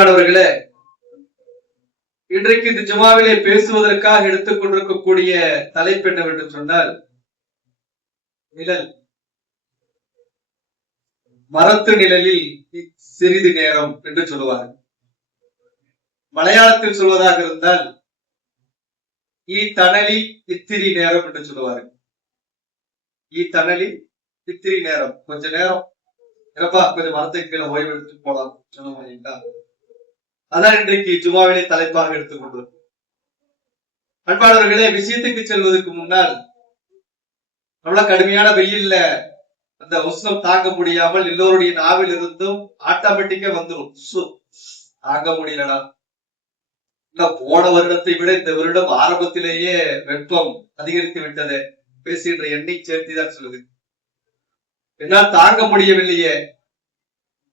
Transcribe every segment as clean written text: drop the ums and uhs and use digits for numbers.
அன்பானவர்களே, இன்றைக்கு இந்த ஜுமாவிலே பேசுவதற்காக எடுத்துக் கொண்டிருக்கக்கூடிய தலைப்பு என்னவென்று சொன்னால், நிழல். மரத்து நிழலில் சிறிது நேரம் என்று சொல்லுவார்கள். மலையாளத்தில் சொல்வதாக இருந்தால் ஈ தணலி இத்திரி நேரம் என்று சொல்லுவார்கள். ஈ தணலி இத்திரி நேரம், கொஞ்ச நேரம் இறப்பா, கொஞ்சம் மரத்துக்கு கீழே ஓய்வு எடுத்து போலாம் சொல்லுவாங்க. அதான் இன்றைக்கு ஜுமாவிலே தலைப்பாக எடுத்துக்கொண்டு, அன்பாளர்களே, விஷயத்துக்கு செல்வதற்கு முன்னால் நம்மள கடுமையான வெயில்ல அந்த உஷ்ணம் தாங்க முடியாமல் எல்லோருடைய நாவில் இருந்தும் ஆட்டோமேட்டிக்கா வந்துடும், தாங்க முடியலடா. போன வருடத்தை விட இந்த வருடம் ஆரம்பத்திலேயே வெப்பம் அதிகரித்து விட்டது பேசுகின்ற எண்ணெய் சேர்த்துதான் சொல்லுது. என்னால் தாங்க முடியவில்லையே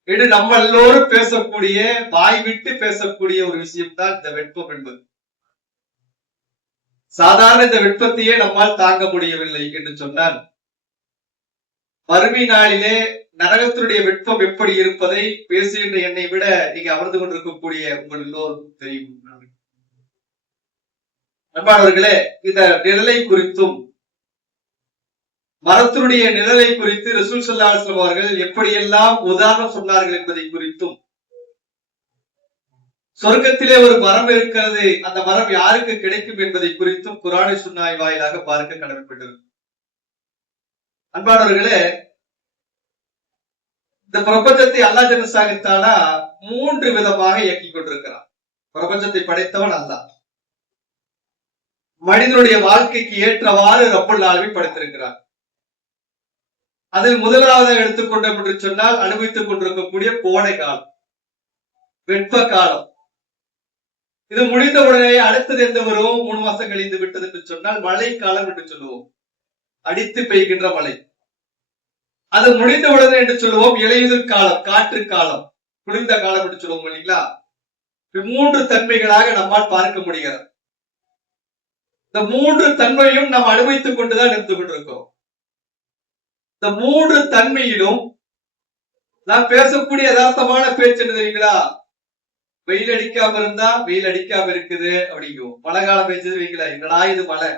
என்று நம்ம எல்லோரும் பேசக்கூடிய, வாய் விட்டு பேசக்கூடிய ஒரு விஷயம் தான் இந்த வெப்பம் என்பது. சாதாரண இந்த வெப்பத்தையே நம்மால் தாங்க முடியவில்லை என்று சொன்னால், மறுமை நாளிலே நரகத்தினுடைய வெப்பம் எப்படி இருப்பதை பேசுகின்ற என்னை விட நீங்க அமர்ந்து கொண்டிருக்கக்கூடிய உங்கள் எல்லோருக்கும் தெரியும். அன்பானவர்களே, இந்த நிழலை குறித்தும் மரத்தினுடைய நிழலை குறித்து ரசூல் ஸல்லல்லாஹு அலைஹி வஸல்லம் அவர்கள் எப்படியெல்லாம் உதாரணம் சொன்னார்கள் என்பதை குறித்தும், சொர்க்கத்திலே ஒரு மரம் இருக்கிறது, அந்த மரம் யாருக்கு கிடைக்கும் என்பதை குறித்தும் குர்ஆனை சுன்னாஹ் வாயிலாக பார்க்க கடமைப்பட்டிருக்கிறது. அன்பானவர்களே, இந்த பிரபஞ்சத்தை அல்லாஹ் ஜல்ல ஷானஹு மூன்று விதமாக இயக்கிக் கொண்டிருக்கிறார். பிரபஞ்சத்தை படைத்தவன் அல்லாஹ். மனிதனுடைய வாழ்க்கைக்கு ஏற்றவாறு ரப்புல் ஆலமீன் படைத்திருக்கிறார். அதில் முதலாவது எடுத்துக்கொண்டோம் என்று சொன்னால், அனுபவித்துக் கொண்டிருக்கக்கூடிய கோடை காலம், வெப்ப காலம். இது முடிந்த உடனே அடுத்தது எந்த வரும்? 3 மாசம் கழிந்து விட்டது என்று சொன்னால் மழை காலம் என்று சொல்லுவோம், அடித்து பெய்கின்ற மழை. அது முடிந்த உடனே என்று சொல்லுவோம் இலையுதிர் காலம், காற்று காலம், குளிர்ந்த காலம் என்று சொல்லுவோம் இல்லைங்களா? 3 தன்மைகளாக நம்மால் பார்க்க முடிகிறது. இந்த 3 தன்மையும் நாம் அனுபவித்துக் கொண்டுதான் இருந்து கொண்டிருக்கிறோம். இந்த 3 தன்மையிலும் நாம் பேசக்கூடிய யதார்த்தமான பேச்சு என்ன தெரியுங்களா? வெயில் அடிக்காம இருந்தா வெயில் அடிக்காம இருக்குது அப்படிங்கும். மழை காலம் பெய்ஞ்சது வைக்கல, என்னடா இது மழை,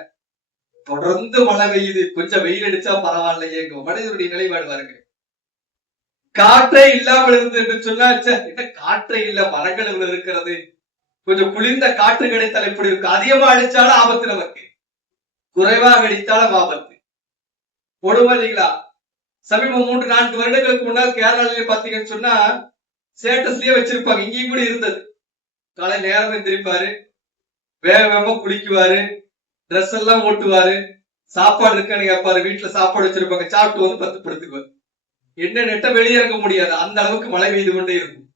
தொடர்ந்து மழை பெய்யுது, கொஞ்சம் வெயில் அடிச்சா பரவாயில்லையேங்கும். மனிதனுடைய நிலைப்பாடு பாருங்க. காற்றே இல்லாமல் இருந்து என்று சொன்னா, என்ன காற்றே இல்ல, மரங்கள் இவ்வளவு இருக்கிறது, கொஞ்சம் குளிர்ந்த காற்று கிடைத்தால் எப்படி இருக்கு? அதிகமா அடிச்சாலும் ஆபத்து நமக்கு, குறைவாக அடித்தாலும் ஆபத்து. கொடுமை இல்லைங்களா? சமீபம் 3-4 வருடங்களுக்கு முன்னால் கேரளாவிலே பாத்தீங்கன்னு சொன்னா ஸ்டேட்டஸ்லயே வச்சிருப்பாங்க, இங்கேயும் கூட இருந்தது. காலை நேரம் எந்திரிப்பாரு, வேக வேகமா குளிக்குவாரு, ட்ரெஸ் எல்லாம் ஓட்டுவாரு, சாப்பாடு இருக்கான்னு கேட்பாரு, வீட்டுல சாப்பாடு வச்சிருப்பாங்க, சாப்பிட்டு வந்து 10 படுத்துக்குவாரு. என்ன நெட்ட வெளியிறங்க முடியாது, அந்த அளவுக்கு மழை பெய்து கொண்டே இருக்கும்.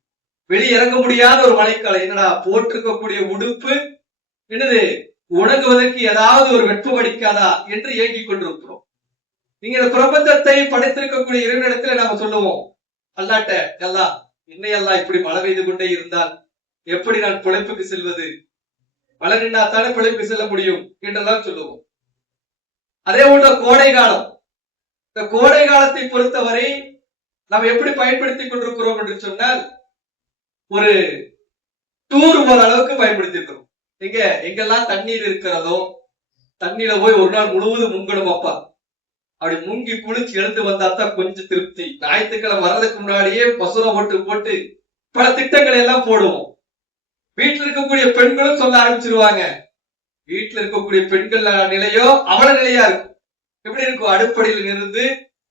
வெளியிறங்க முடியாத ஒரு மழைக்காலம். என்னடா போட்டிருக்கக்கூடிய உடுப்பு என்னது உணங்குவதற்கு ஏதாவது ஒரு வெப்பம் அடிக்காதா என்று ஏங்கிக் கொண்டிருக்கிறோம். நீங்க இந்த பிரபஞ்சத்தை படைத்திருக்கக்கூடிய இறைவனிடத்துல நாம சொல்லுவோம், அல்லாட்ட அல்லா, இன்னையெல்லாம் இப்படி மழை பெய்து கொண்டே இருந்தால் எப்படி நான் பிழைப்புக்கு செல்வது? மழை நின்னாத்தானே பிழைப்புக்கு செல்ல முடியும் என்றெல்லாம் சொல்லுவோம். அதே போன்ற கோடை காலம், இந்த கோடை காலத்தை பொறுத்தவரை நாம் எப்படி பயன்படுத்திக் கொண்டிருக்கிறோம் என்று சொன்னால், ஒரு டூர் போற அளவுக்கு பயன்படுத்தி இருக்கிறோம். எங்கெல்லாம் தண்ணீர் இருக்கிறதோ தண்ணீர போய் ஒரு நாள் முழுவதும் முங்கணும். அப்பா அப்படி முங்கி குளிச்சு எழுந்து வந்தாத்தான் கொஞ்சம் திருப்தி. ஞாயிற்றுக்கிழமை வர்றதுக்கு முன்னாடியே பசுரை போட்டு பல திட்டங்களை எல்லாம் போடுவோம். வீட்டுல இருக்கக்கூடிய பெண்களும் சொல்ல ஆரம்பிச்சிருவாங்க. வீட்டுல இருக்கக்கூடிய பெண்கள் நிலையோ அவள நிலையா இருக்கும். எப்படி இருக்கும்? அடுப்படியில் இருந்து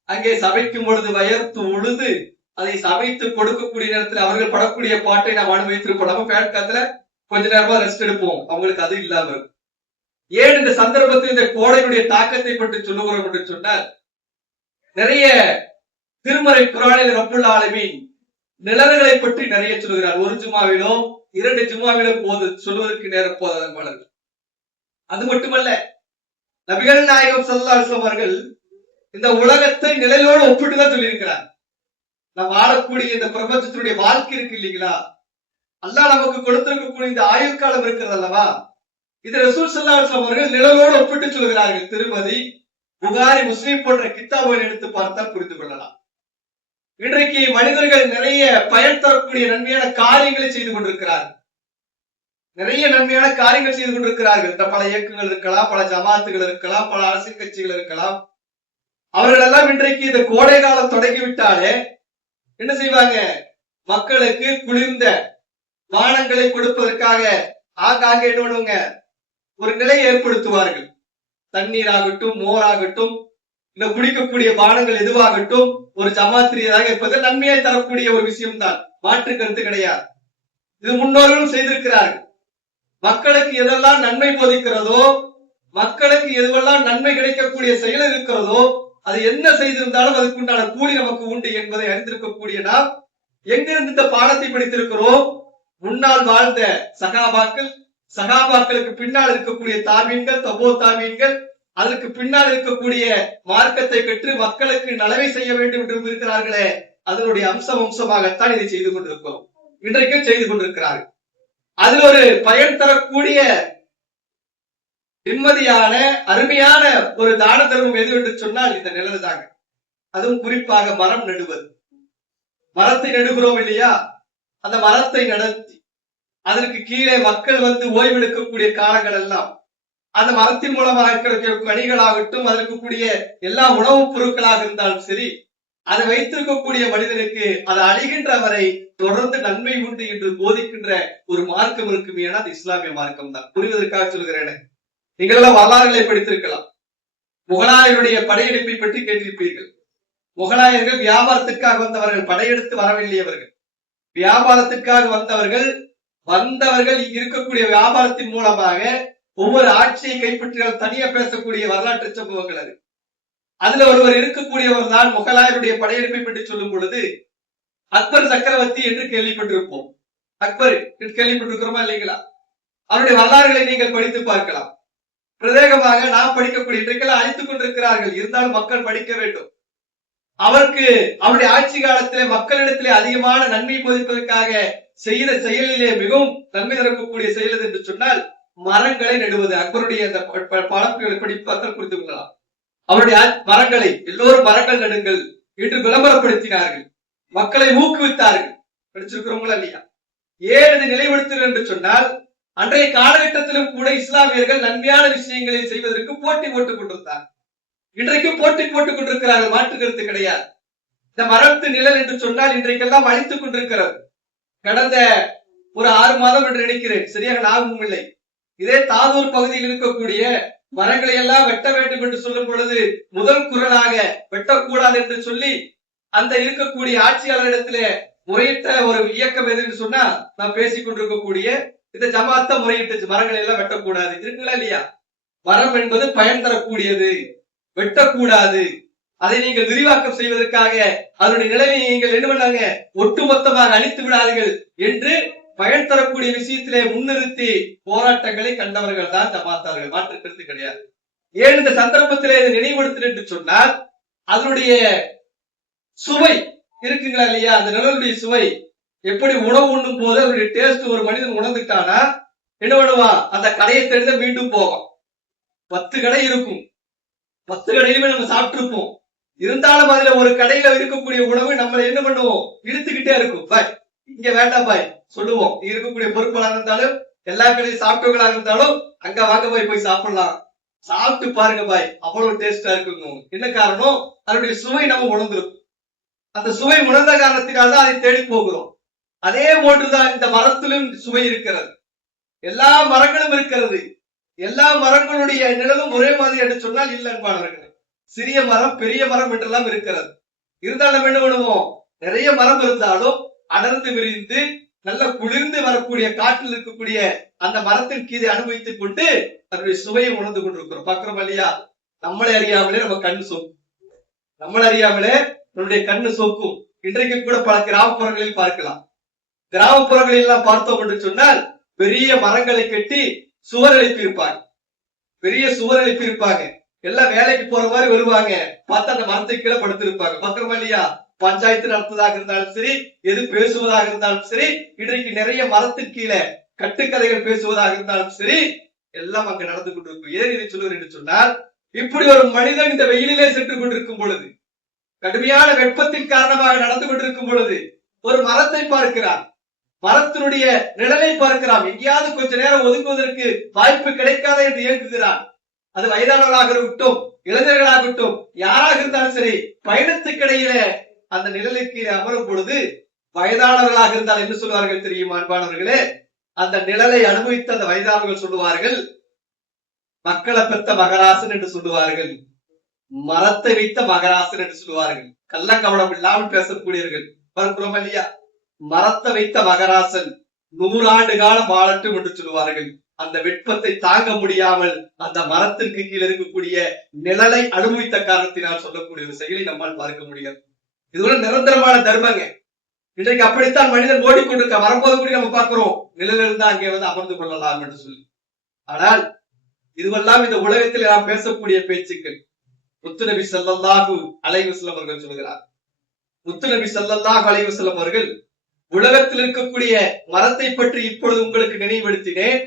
அங்கே சமைக்கும் பொழுது வயர்த்து உழுது அதை சமைத்து கொடுக்கக்கூடிய நேரத்தில் அவர்கள் படக்கூடிய பாட்டை நாம் அனுபவித்திருப்போம். நம்ம ஃபேன் காத்துல கொஞ்ச நேரமா ரெஸ்ட் எடுப்போம், அவங்களுக்கு அது இல்லாம இருக்கும். ஏன் இந்த சந்தர்ப்பத்தில் இந்த கோடையுடைய தாக்கத்தை பற்றி சொல்லுகிறோம் என்று சொன்னால், நிறைய திருமறை குர்ஆனில் ரப்புல் ஆலமீன் நிழல்களை பற்றி நிறைய சொல்லுகிறார். ஒரு ஜுமாவிலோ 2 ஜுமாவிலோ போது சொல்வதற்கு நேரம் போதாது. அது மட்டுமல்ல, நபிகள் நாயகம் ஸல்லல்லாஹு அலைஹி வஸல்லம் அவர்கள் இந்த உலகத்தை நிழலோடு ஒப்பிட்டுதான் சொல்லியிருக்கிறார். நாம் வாழக்கூடிய இந்த பிரபஞ்சத்தினுடைய வாழ்க்கை இருக்கு இல்லைங்களா, அல்லாஹ் நமக்கு கொடுத்திருக்கக்கூடிய இந்த ஆயுள் காலம் இருக்கிறது அல்லவா, இது ரசூல் ஸல்லல்லாஹு அலைஹி வஸல்லம் அவர்கள் நிழலோடு ஒப்பிட்டு சொல்கிறார்கள். திருமதி, புகாரி, முஸ்லிம் போன்ற கித்தாபுகளை எடுத்து பார்த்தால் புரிந்து கொள்ளலாம். இன்றைக்கு மனிதர்கள் நிறைய பயன் தரக்கூடிய நன்மையான காரியங்களை செய்து கொண்டிருக்கிறார்கள். நிறைய நன்மையான காரியங்கள் செய்து கொண்டிருக்கிறார்கள். பல இயக்கங்கள் இருக்கலாம், பல ஜமாத்துகள் இருக்கலாம், பல அரசியல் கட்சிகள் இருக்கலாம். அவர்கள் எல்லாம் இன்றைக்கு இந்த கோடை காலம் தொடங்கிவிட்டாலே என்ன செய்வாங்க? மக்களுக்கு குளிர்ந்த பானங்களை கொடுப்பதற்காக ஆங்காங்கே என்ன பண்ணுவாங்க? ஒரு நிலையை ஏற்படுத்துவார்கள். தண்ணீர் ஆகட்டும், மோர் ஆகட்டும், இந்த குடிக்கக்கூடிய பானங்கள் எதுவாகட்டும், ஒரு ஜமாத்திரியராக இருப்பது நன்மையை தரக்கூடிய ஒரு விஷயம் தான், மாற்று கருத்து கிடையாது. இது முன்னோர்களும் செய்திருக்கிறார்கள். மக்களுக்கு எதெல்லாம் நன்மை போதிக்கிறதோ, மக்களுக்கு எதுவெல்லாம் நன்மை கிடைக்கக்கூடிய செயல் இருக்கிறதோ, அது என்ன செய்திருந்தாலும் அதுக்குண்டான கூலி நமக்கு உண்டு என்பதை அறிந்திருக்கக்கூடிய நாம் எங்கிருந்து இந்த பாடத்தை படித்திருக்கிறோம்? முன்னால் வாழ்ந்த சகாபாக்கள், சகாபாக்களுக்கு பின்னால் இருக்கக்கூடிய தாபீன்கள், தபோ தாபீன்கள், அதற்கு பின்னால் இருக்கக்கூடிய மார்க்கத்தை பெற்று மக்களுக்கு நலவை செய்ய வேண்டும் என்று இருக்கிறார்களே, அதனுடைய அம்சமாகத்தான் இதை செய்து கொண்டிருக்கிறோம். இன்றைக்கும் செய்து கொண்டிருக்கிறார்கள். அதில் ஒரு பயன் தரக்கூடிய நிம்மதியான அருமையான ஒரு தான தர்மம் எது என்று சொன்னால் இந்த நிழல் தாங்க. அதுவும் குறிப்பாக மரம் நடுவது. மரத்தை நடுகிறோம் இல்லையா? அந்த மரத்தை நடத்தி அதற்கு கீழே மக்கள் வந்து ஓய்வெடுக்கக்கூடிய காலங்கள் எல்லாம் அந்த மரத்தின் மூலமாக இருக்கிற கனிகளாகட்டும், அதற்கு கூடிய எல்லா உணவுப் பொருட்களாக இருந்தாலும் சரி, அதை வைத்திருக்கக்கூடிய மனிதனுக்கு அது அழிகின்ற வரை தொடர்ந்து நன்மை உண்டு என்று போதிக்கின்ற ஒரு மார்க்கம் இருக்கும். ஏன்னா அது இஸ்லாமிய மார்க்கம் தான். புரிவதற்காக சொல்கிறேன். நீங்களெல்லாம் வரலாறுகளை படித்திருக்கலாம். முகலாயருடைய படையெடுப்பை பற்றி கேட்டிருப்பீர்கள். முகலாயர்கள் வியாபாரத்திற்காக வந்தவர்கள், படையெடுத்து வரவில்லையவர்கள். வியாபாரத்திற்காக வந்தவர்கள் இங்கு இருக்கக்கூடிய வியாபாரத்தின் மூலமாக ஒவ்வொரு ஆட்சியை கைப்பற்றினால் தனியா பேசக்கூடிய வரலாற்று சம்பவங்கள் அது. அதுல ஒருவர் இருக்கக்கூடியவர் தான் முகலாயருடைய படையெடுப்பை பற்றி சொல்லும் பொழுது அக்பர் சக்கரவர்த்தி என்று கேள்விப்பட்டிருப்போம். அக்பர் கேள்விப்பட்டிருக்கிறோமா இல்லைங்களா? அவருடைய வரலாறுகளை நீங்கள் படித்து பார்க்கலாம். பிரதேகமாக நாம் படிக்கக்கூடிய இன்றைக்கெல்லாம் அழித்துக் கொண்டிருக்கிறார்கள். இருந்தாலும் மக்கள் படிக்க வேண்டும். அவருக்கு அவருடைய ஆட்சி காலத்திலே மக்களிடத்திலே அதிகமான நன்மை போதிப்பதற்காக செய்த செயலிலே மிகவும் நன்மை தரக்கூடிய செயல் என்று சொன்னால் மரங்களை நடுவது. அக்பருடைய அந்த பாடங்களை படிப்பார்கள் புரிந்து கொள்ளலாம். அவருடைய மரங்களை எல்லோரும் மரங்கள் நடுங்கள் என்று விளம்பரப்படுத்தினார்கள். மக்களை ஊக்குவித்தார்கள். படிச்சிருக்கிறவங்களா இல்லையா? ஏன் இதை நிலைப்படுத்துங்கள் என்று சொன்னால் அன்றைய காலகட்டத்திலும் கூட இஸ்லாமியர்கள் நன்மையான விஷயங்களை செய்வதற்கு போட்டி போட்டுக் கொண்டிருந்தார். இன்றைக்கும் போட்டி போட்டுக் கொண்டிருக்கிறார்கள். மாற்று கருத்து கிடையாது. இந்த மரத்து நிழல் என்று சொன்னால் இன்றைக்கெல்லாம் அழித்துக் கொண்டிருக்கிறது. கடந்த ஒரு 6 மாதம் என்று நினைக்கிறேன், சரியாக ஞாபகம் இல்லை. இதே தாதூர் பகுதியில் இருக்கக்கூடிய மரங்களை எல்லாம் வெட்ட வேண்டும் என்று சொல்லும் பொழுது முதல் குரலாக வெட்டக்கூடாது என்று சொல்லி அந்த இருக்கக்கூடிய ஆட்சியாளரிடத்திலே முறையிட்ட ஒரு இயக்கம் எது என்று சொன்னா நான் பேசிக் கொண்டிருக்கக்கூடிய இந்த ஜமாத்தா முறையிட்டு மரங்களை எல்லாம் வெட்டக்கூடாது இருக்குங்களா இல்லையா? மரம் என்பது பயன் தரக்கூடியது, வெட்டக்கூடாது. அதை நீங்கள் விரிவாக்கம் செய்வதற்காக அதனுடைய நிலையை நீங்கள் என்ன பண்ணாங்க? ஒட்டுமொத்தமாக அழித்து விடாதீர்கள் என்று பயன் தரக்கூடிய விஷயத்திலே முன்னிறுத்தி போராட்டங்களை கண்டவர்கள் தான் ஜமாத்தார்கள். மாற்று கருத்து கிடையாது. ஏன் இந்த சந்தர்ப்பத்திலே இதை நினைவுபடுத்து என்று சொன்னால் அதனுடைய சுவை இருக்குங்களா இல்லையா? அந்த நிழலுடைய சுவை எப்படி உணவு உண்ணும் போது அதனுடைய டேஸ்ட் ஒரு மனிதன் உணர்ந்துட்டானா என்ன பண்ணுவான்? அந்த கடையை தெரிந்த மீண்டும் போகும். 10 கடை இருக்கும், 10 கடையிலுமே நம்ம சாப்பிட்டுருப்போம். இருந்தாலும் அதுல ஒரு கடையில இருக்கக்கூடிய உணவு நம்மளை என்ன பண்ணுவோம்? இழுத்துக்கிட்டே இருக்கும். பாய் இங்க வேண்டாம் பாய் சொல்லுவோம். இருக்கக்கூடிய பொறுப்பாளர் இருந்தாலும் எல்லா கடையும் சாப்பிட்டவங்களாக இருந்தாலும் அங்க வாங்க போய் சாப்பிடலாம், சாப்பிட்டு பாருங்க பாய், அவ்வளவு டேஸ்டா இருக்குங்க. என்ன காரணம்? அதனுடைய சுவை நம்ம உணர்ந்திருக்கும். அந்த சுவை உணர்ந்த காரணத்தினால்தான் அதை தேடி போகிறோம். அதே போன்றுதான் இந்த மரத்திலும் சுவை இருக்கிறது. எல்லா மரங்களும் இருக்கிறது. எல்லா மரங்களுடைய நிழலும் ஒரே மாதிரி என்று சொன்னால் இல்லைன்பாளர்கள். சிறிய மரம் பெரிய மரம் என்றெல்லாம் இருக்கிறது. இருந்தாலும் நம்ம என்ன பண்ணுவோம்? நிறைய மரம் இருந்தாலும் அடர்ந்து விரிந்து நல்ல குளிர்ந்து வரக்கூடிய காற்றில் இருக்கக்கூடிய அந்த மரத்தின் கீதை அனுபவித்துக் கொண்டு அதனுடைய சுவையை உணர்ந்து கொண்டிருக்கிறோம். பார்க்கிறோம் இல்லையா? நம்மளை அறியாமலே நம்ம கண்ணு சோக்கும். நம்மளை அறியாமலே நம்முடைய கண்ணு சோக்கும். இன்றைக்கு கூட பல கிராமப்புறங்களில் பார்க்கலாம். கிராமப்புறங்களில் எல்லாம் பார்த்தோம் என்று சொன்னால் பெரிய மரங்களை கட்டி சுவர் எழுப்பியிருப்பாங்க. பெரிய சுவர் எழுப்பியிருப்பாங்க. எல்லாம் வேலைக்கு போற மாதிரி வருவாங்க. பார்த்தா அந்த மரத்தை கீழே படுத்திருப்பாங்க. பார்க்கிறோமா இல்லையா? பஞ்சாயத்து நடத்துவதாக இருந்தாலும் சரி, எது பேசுவதாக இருந்தாலும் சரி, இன்றைக்கு நிறைய மரத்தின் கீழே கட்டுக்கதைகள் பேசுவதாக இருந்தாலும் சரி, எல்லாம் அங்க நடந்து கொண்டிருக்கும். ஏன் இதை சொல்லுவேன் என்று சொன்னால் இப்படி ஒரு மனிதன் இந்த வெயிலிலே சென்று கொண்டிருக்கும் பொழுது, கடுமையான வெப்பத்தின் காரணமாக நடந்து கொண்டிருக்கும் பொழுது ஒரு மரத்தை பார்க்கிறார். மரத்தினுடைய நிழலை பார்க்கிறான். எங்கேயாவது கொஞ்ச நேரம் ஒதுங்குவதற்கு வாய்ப்பு கிடைக்காத என்று இயங்குகிறான். அது வயதானவர்களாக இருக்கட்டும், இளைஞர்களாகட்டும், யாராக இருந்தாலும் சரி, பயணத்துக்கிடையில அந்த நிழலுக்கு அமரும் பொழுது வயதானவர்களாக இருந்தால் என்ன சொல்வார்கள் தெரியுமா அன்பானவர்களே? அந்த நிழலை அனுபவித்த அந்த வயதானவர்கள் சொல்லுவார்கள், மக்களை பெற்ற மகராசன் என்று சொல்லுவார்கள், மரத்தை வைத்த மகராசன் என்று சொல்லுவார்கள். கள்ளக்கவடம் இல்லாமல் பேசக்கூடியவர்கள் பார்க்கிறோம் இல்லையா? மரத்தை வைத்த மகராசன் 100 ஆண்டு காலம் வாழட்டும் என்று சொல்லுவார்கள். அந்த வெப்பத்தை தாங்க முடியாமல் அந்த மரத்திற்கு கீழே இருக்கக்கூடிய நிழலை அனுபவித்த காரணத்தினால் சொல்லக்கூடிய ஒரு செயலை நம்மால் பார்க்க முடியாது. இது ஒரு நிரந்தரமான தர்மங்க. இன்றைக்கு அப்படித்தான் மனிதன் ஓடிக்கொண்டிருக்க. வரும்போது கூட நம்ம பார்க்கிறோம், நிழல் இருந்தா அங்கே வந்து அமர்ந்து கொள்ளலாம் என்று சொல்லி. ஆனால் இதுவெல்லாம் இந்த உலகத்தில் நாம் பேசக்கூடிய பேச்சுக்கள். முத்துநபி ஸல்லல்லாஹு அலைஹி வஸல்லம் அவர்கள் சொல்கிறார். முத்துநபி ஸல்லல்லாஹு அலைஹி வஸல்லம் அவர்கள் உலகத்தில் இருக்கக்கூடிய மரத்தை பற்றி இப்பொழுது உங்களுக்கு நினைவுபடுத்தினேன்.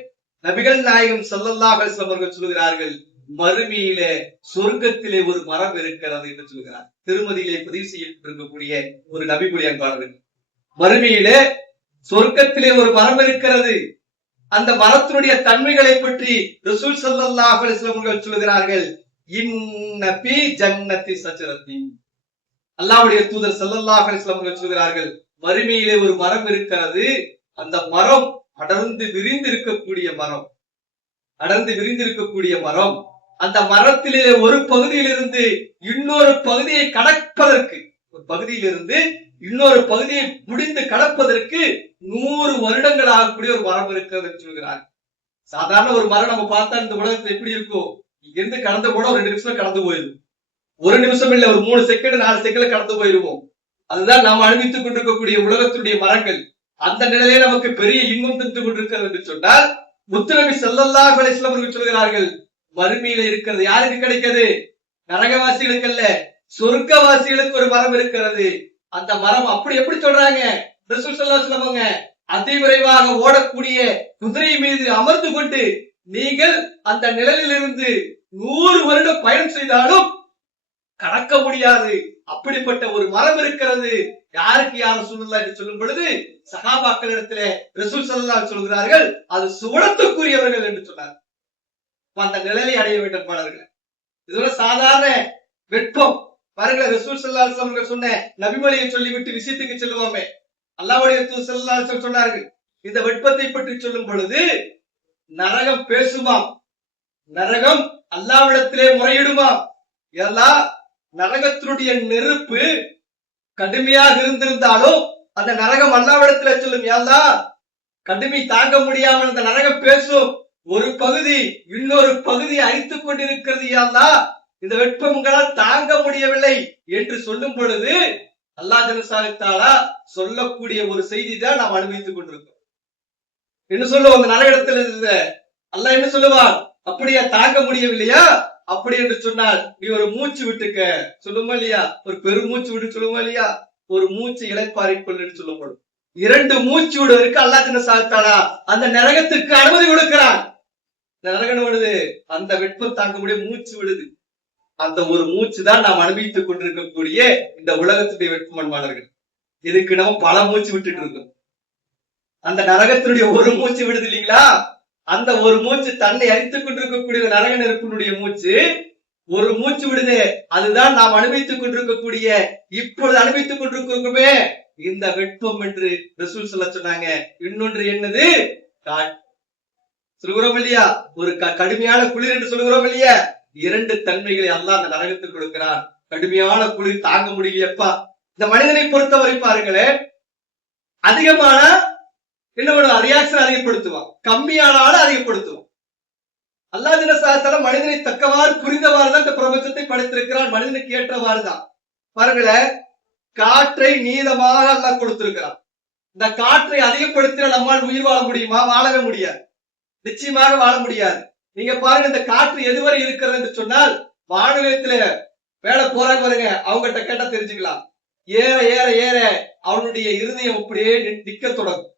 நபிகள் நாயகம் ஸல்லல்லாஹு அலைஹி வஸல்லம் அவர்கள் சொல்கிறார்கள், மறுமையிலே சொர்க்கத்திலே ஒரு மரம் இருக்கிறது என்று சொல்கிறார். திருமதியிலே பதிவு செய்யப்பட்டிருக்கக்கூடிய ஒரு நபிமொழி அன்பானது. மறுமையிலே சொர்க்கத்திலே ஒரு மரம் இருக்கிறது. அந்த மரத்தினுடைய தன்மைகளை பற்றி ரசூல் ஸல்லல்லாஹு அலைஹி வஸல்லம் அவர்கள் சொல்கிறார்கள், இன்ன ஃபீ ஜன்னத்தி ஸஜரத்தி. அல்லாஹ்வுடைய தூதர் ஸல்லல்லாஹு அலைஹி வஸல்லம் அவர்கள் சொல்கிறார்கள், மறுமையிலே ஒரு மரம் இருக்கிறது. அந்த மரம் அடர்ந்து விரிந்திருக்கக்கூடிய மரம், அடர்ந்து விரிந்திருக்கக்கூடிய மரம். அந்த மரத்திலே ஒரு பகுதியிலிருந்து இன்னொரு பகுதியை கடப்பதற்கு, ஒரு பகுதியிலிருந்து இன்னொரு பகுதியை முடிந்து கடப்பதற்கு 100 வருடங்கள் ஆகக்கூடிய ஒரு மரம் இருக்கிறது என்று சொல்கிறார். சாதாரண ஒரு மரம் நம்ம பார்த்தா இந்த உலகத்துல எப்படி இருக்கும்? இங்கிருந்து கடந்து போனா ஒரு 2 நிமிஷம் கடந்து போயிடும். ஒரு நிமிஷம் இல்ல, ஒரு 3 செகண்ட் 4 செகண்ட் கடந்து போயிருவோம். அதுதான் நாம் அனுபவித்துக் கொண்டிருக்கக்கூடிய உலகத்துடைய மரங்கள். அந்த நிலையிலே நமக்கு பெரிய இன்பம் தந்து கொண்டிருக்கிறது என்று சொன்னால், முத்துநபி ஸல்லல்லாஹு அலைஹி வஸல்லம் அவர்கள் சொல்கிறார்கள், மறுமையில இருக்கிறது யாருக்கு கிடைக்கிறது? நரகவாசிகளுக்கு அல்ல, சொர்க்கவாசிகளுக்கு ஒரு மரம் இருக்கிறது. அந்த மரம் அப்படி எப்படி சொல்றாங்க? ரசூல் ஸல்லல்லாஹு அலைஹி வஸல்லம் அதிவிரைவாக ஓடக்கூடிய குதிரை மீது அமர்ந்து கொண்டு நீங்கள் அந்த நிழலில் இருந்து 100 வருடம் பயணம் செய்தாலும் கடக்க முடியாது. அப்படிப்பட்ட ஒரு மரம் இருக்கிறது. யாருக்கு யார் ரசூலுல்லாஹ் என்று சொல்லும் பொழுது சஹாபாக்களிடத்திலே ரசூல் ஸல்லல்லாஹு அலைஹி சொல்கிறார்கள், அது சுவனத்துக்குரியவர்கள் என்று சொன்னார். அந்த நிழலை அடைய வேண்டும் பாடர்கள். இதுல சாதாரண வெட்பம் பாருங்கள். ரசூல் ஸல்லல்லாஹு அலைஹி வஸல்லம் சொன்ன நபிமொழியை சொல்லிவிட்டு விஷயத்துக்கு செல்லுவோமே. அல்லாஹ்வுடைய தூதர் ஸல்லல்லாஹு அலைஹி வஸல்லம் சொன்னார்கள், இந்த வெட்பத்தை பற்றி சொல்லும் பொழுது நரகம் பேசுமாம், நரகம் அல்லாஹ்விடத்திலே முறையிடுமாம். எல்லாம் நரகத்தினுடைய நெருப்பு கடுமையாக இருந்திருந்தாலும் அந்த நரகம் அல்லாஹ்விடத்திலே சொல்லும், அல்லாஹ் கடுமை தாங்க முடியாமல் அந்த நரகம் பேசும், ஒரு பகுதி இன்னொரு பகுதி அரித்துக் கொண்டிருக்கிறது, அல்லாஹ் இந்த வெப்பம் உங்களால் தாங்க முடியவில்லை என்று சொல்லும் பொழுது அல்லாஹ் ஜல்ல தஆலா சொல்லக்கூடிய ஒரு செய்தி தான் நாம் அனுபவித்துக் கொண்டிருக்கிறோம். என்ன சொல்லுவோம்? அந்த நரகத்தில் அல்லாஹ் என்ன சொல்லுவான்? அப்படியா தாங்க முடியவில்லையா? அப்படி என்று சொன்னால் நீ ஒரு மூச்சு விட்டுக்க சொல்லுமா இல்லையா? ஒரு பெருமூச்சு விட்டு சொல்லுமா இல்லையா? ஒரு மூச்சு இளைப்பாறிக்கொள் என்று சொல்லப்படும். 2 மூச்சு விடுவதற்கு அல்லாஹ் ஜல்ல தஆலா அந்த நரகத்துக்கு அனுமதி கொடுக்கிறான். நரகம் விடுது, அந்த வெப்பம் தாங்க முடிய மூச்சு விடுது. அந்த ஒரு மூச்சு தான் நாம் அனுபவித்துக் கொண்டிருக்கக்கூடிய இந்த உலகத்துடைய வெப்பம் அன்பானவர்கள். இதுக்கு நம்ம பல மூச்சு விட்டுட்டு இருக்கோம். அந்த நரகத்தினுடைய ஒரு மூச்சு விடுது இல்லைங்களா? அந்த ஒரு மூச்சு தன்னை அரித்துக் கொண்டிருக்கக்கூடிய நரக நெருப்பினுடைய மூச்சு ஒரு மூச்சு விடுது. அதுதான் நாம் அனுபவித்துக் கொண்டிருக்கக்கூடிய இப்பொழுது அனுபவித்துக் கொண்டிருக்கிறோமே இந்த வெப்பம் என்று ரசூல் ஸல்லல்லாஹு சொன்னாங்க. இன்னொன்று என்னது? சொல்கிறோம் இல்லையா? ஒரு கடுமையான குளிர் என்று சொல்கிறோம் இல்லையா? 2 தன்மைகளை அல்லாஹ் அந்த நரகத்துக்கு கொடுக்கிறான். கடுமையான குளிர் தாங்க முடியலையப்பா. இந்த மனிதனை பொறுத்தவரை பாருங்களே, அதிகமான என்ன பண்ணுவான்? ரியாக்ஷன் அதிகப்படுத்துவான், கம்மியானாலும் அதிகப்படுத்துவான். அல்லாஹ் ஜல்ல மனிதனை தக்கவாறு புரிந்தவாறு தான் இந்த பிரபஞ்சத்தை படைத்திருக்கிறான். மனிதனுக்கு ஏற்றவாறு தான். பாருங்களேன், காற்றை நீதமாக அல்லாஹ் கொடுத்திருக்கிறான். இந்த காற்றை அதிகப்படுத்தினால் நம்மால் உயிர் வாழ முடியுமா? வாழவே முடியாது, நிச்சயமாக வாழ முடியாது. நீங்க பாருங்க, இந்த காற்று எதுவரை இருக்கிறது என்று சொன்னால், வானொலியத்துல வேலை போறாங்க பாருங்க, அவங்ககிட்ட கேட்டா தெரிஞ்சுக்கலாம். ஏற ஏற ஏற அவனுடைய இருதயம் அப்படியே நிக்க தொடங்கும்.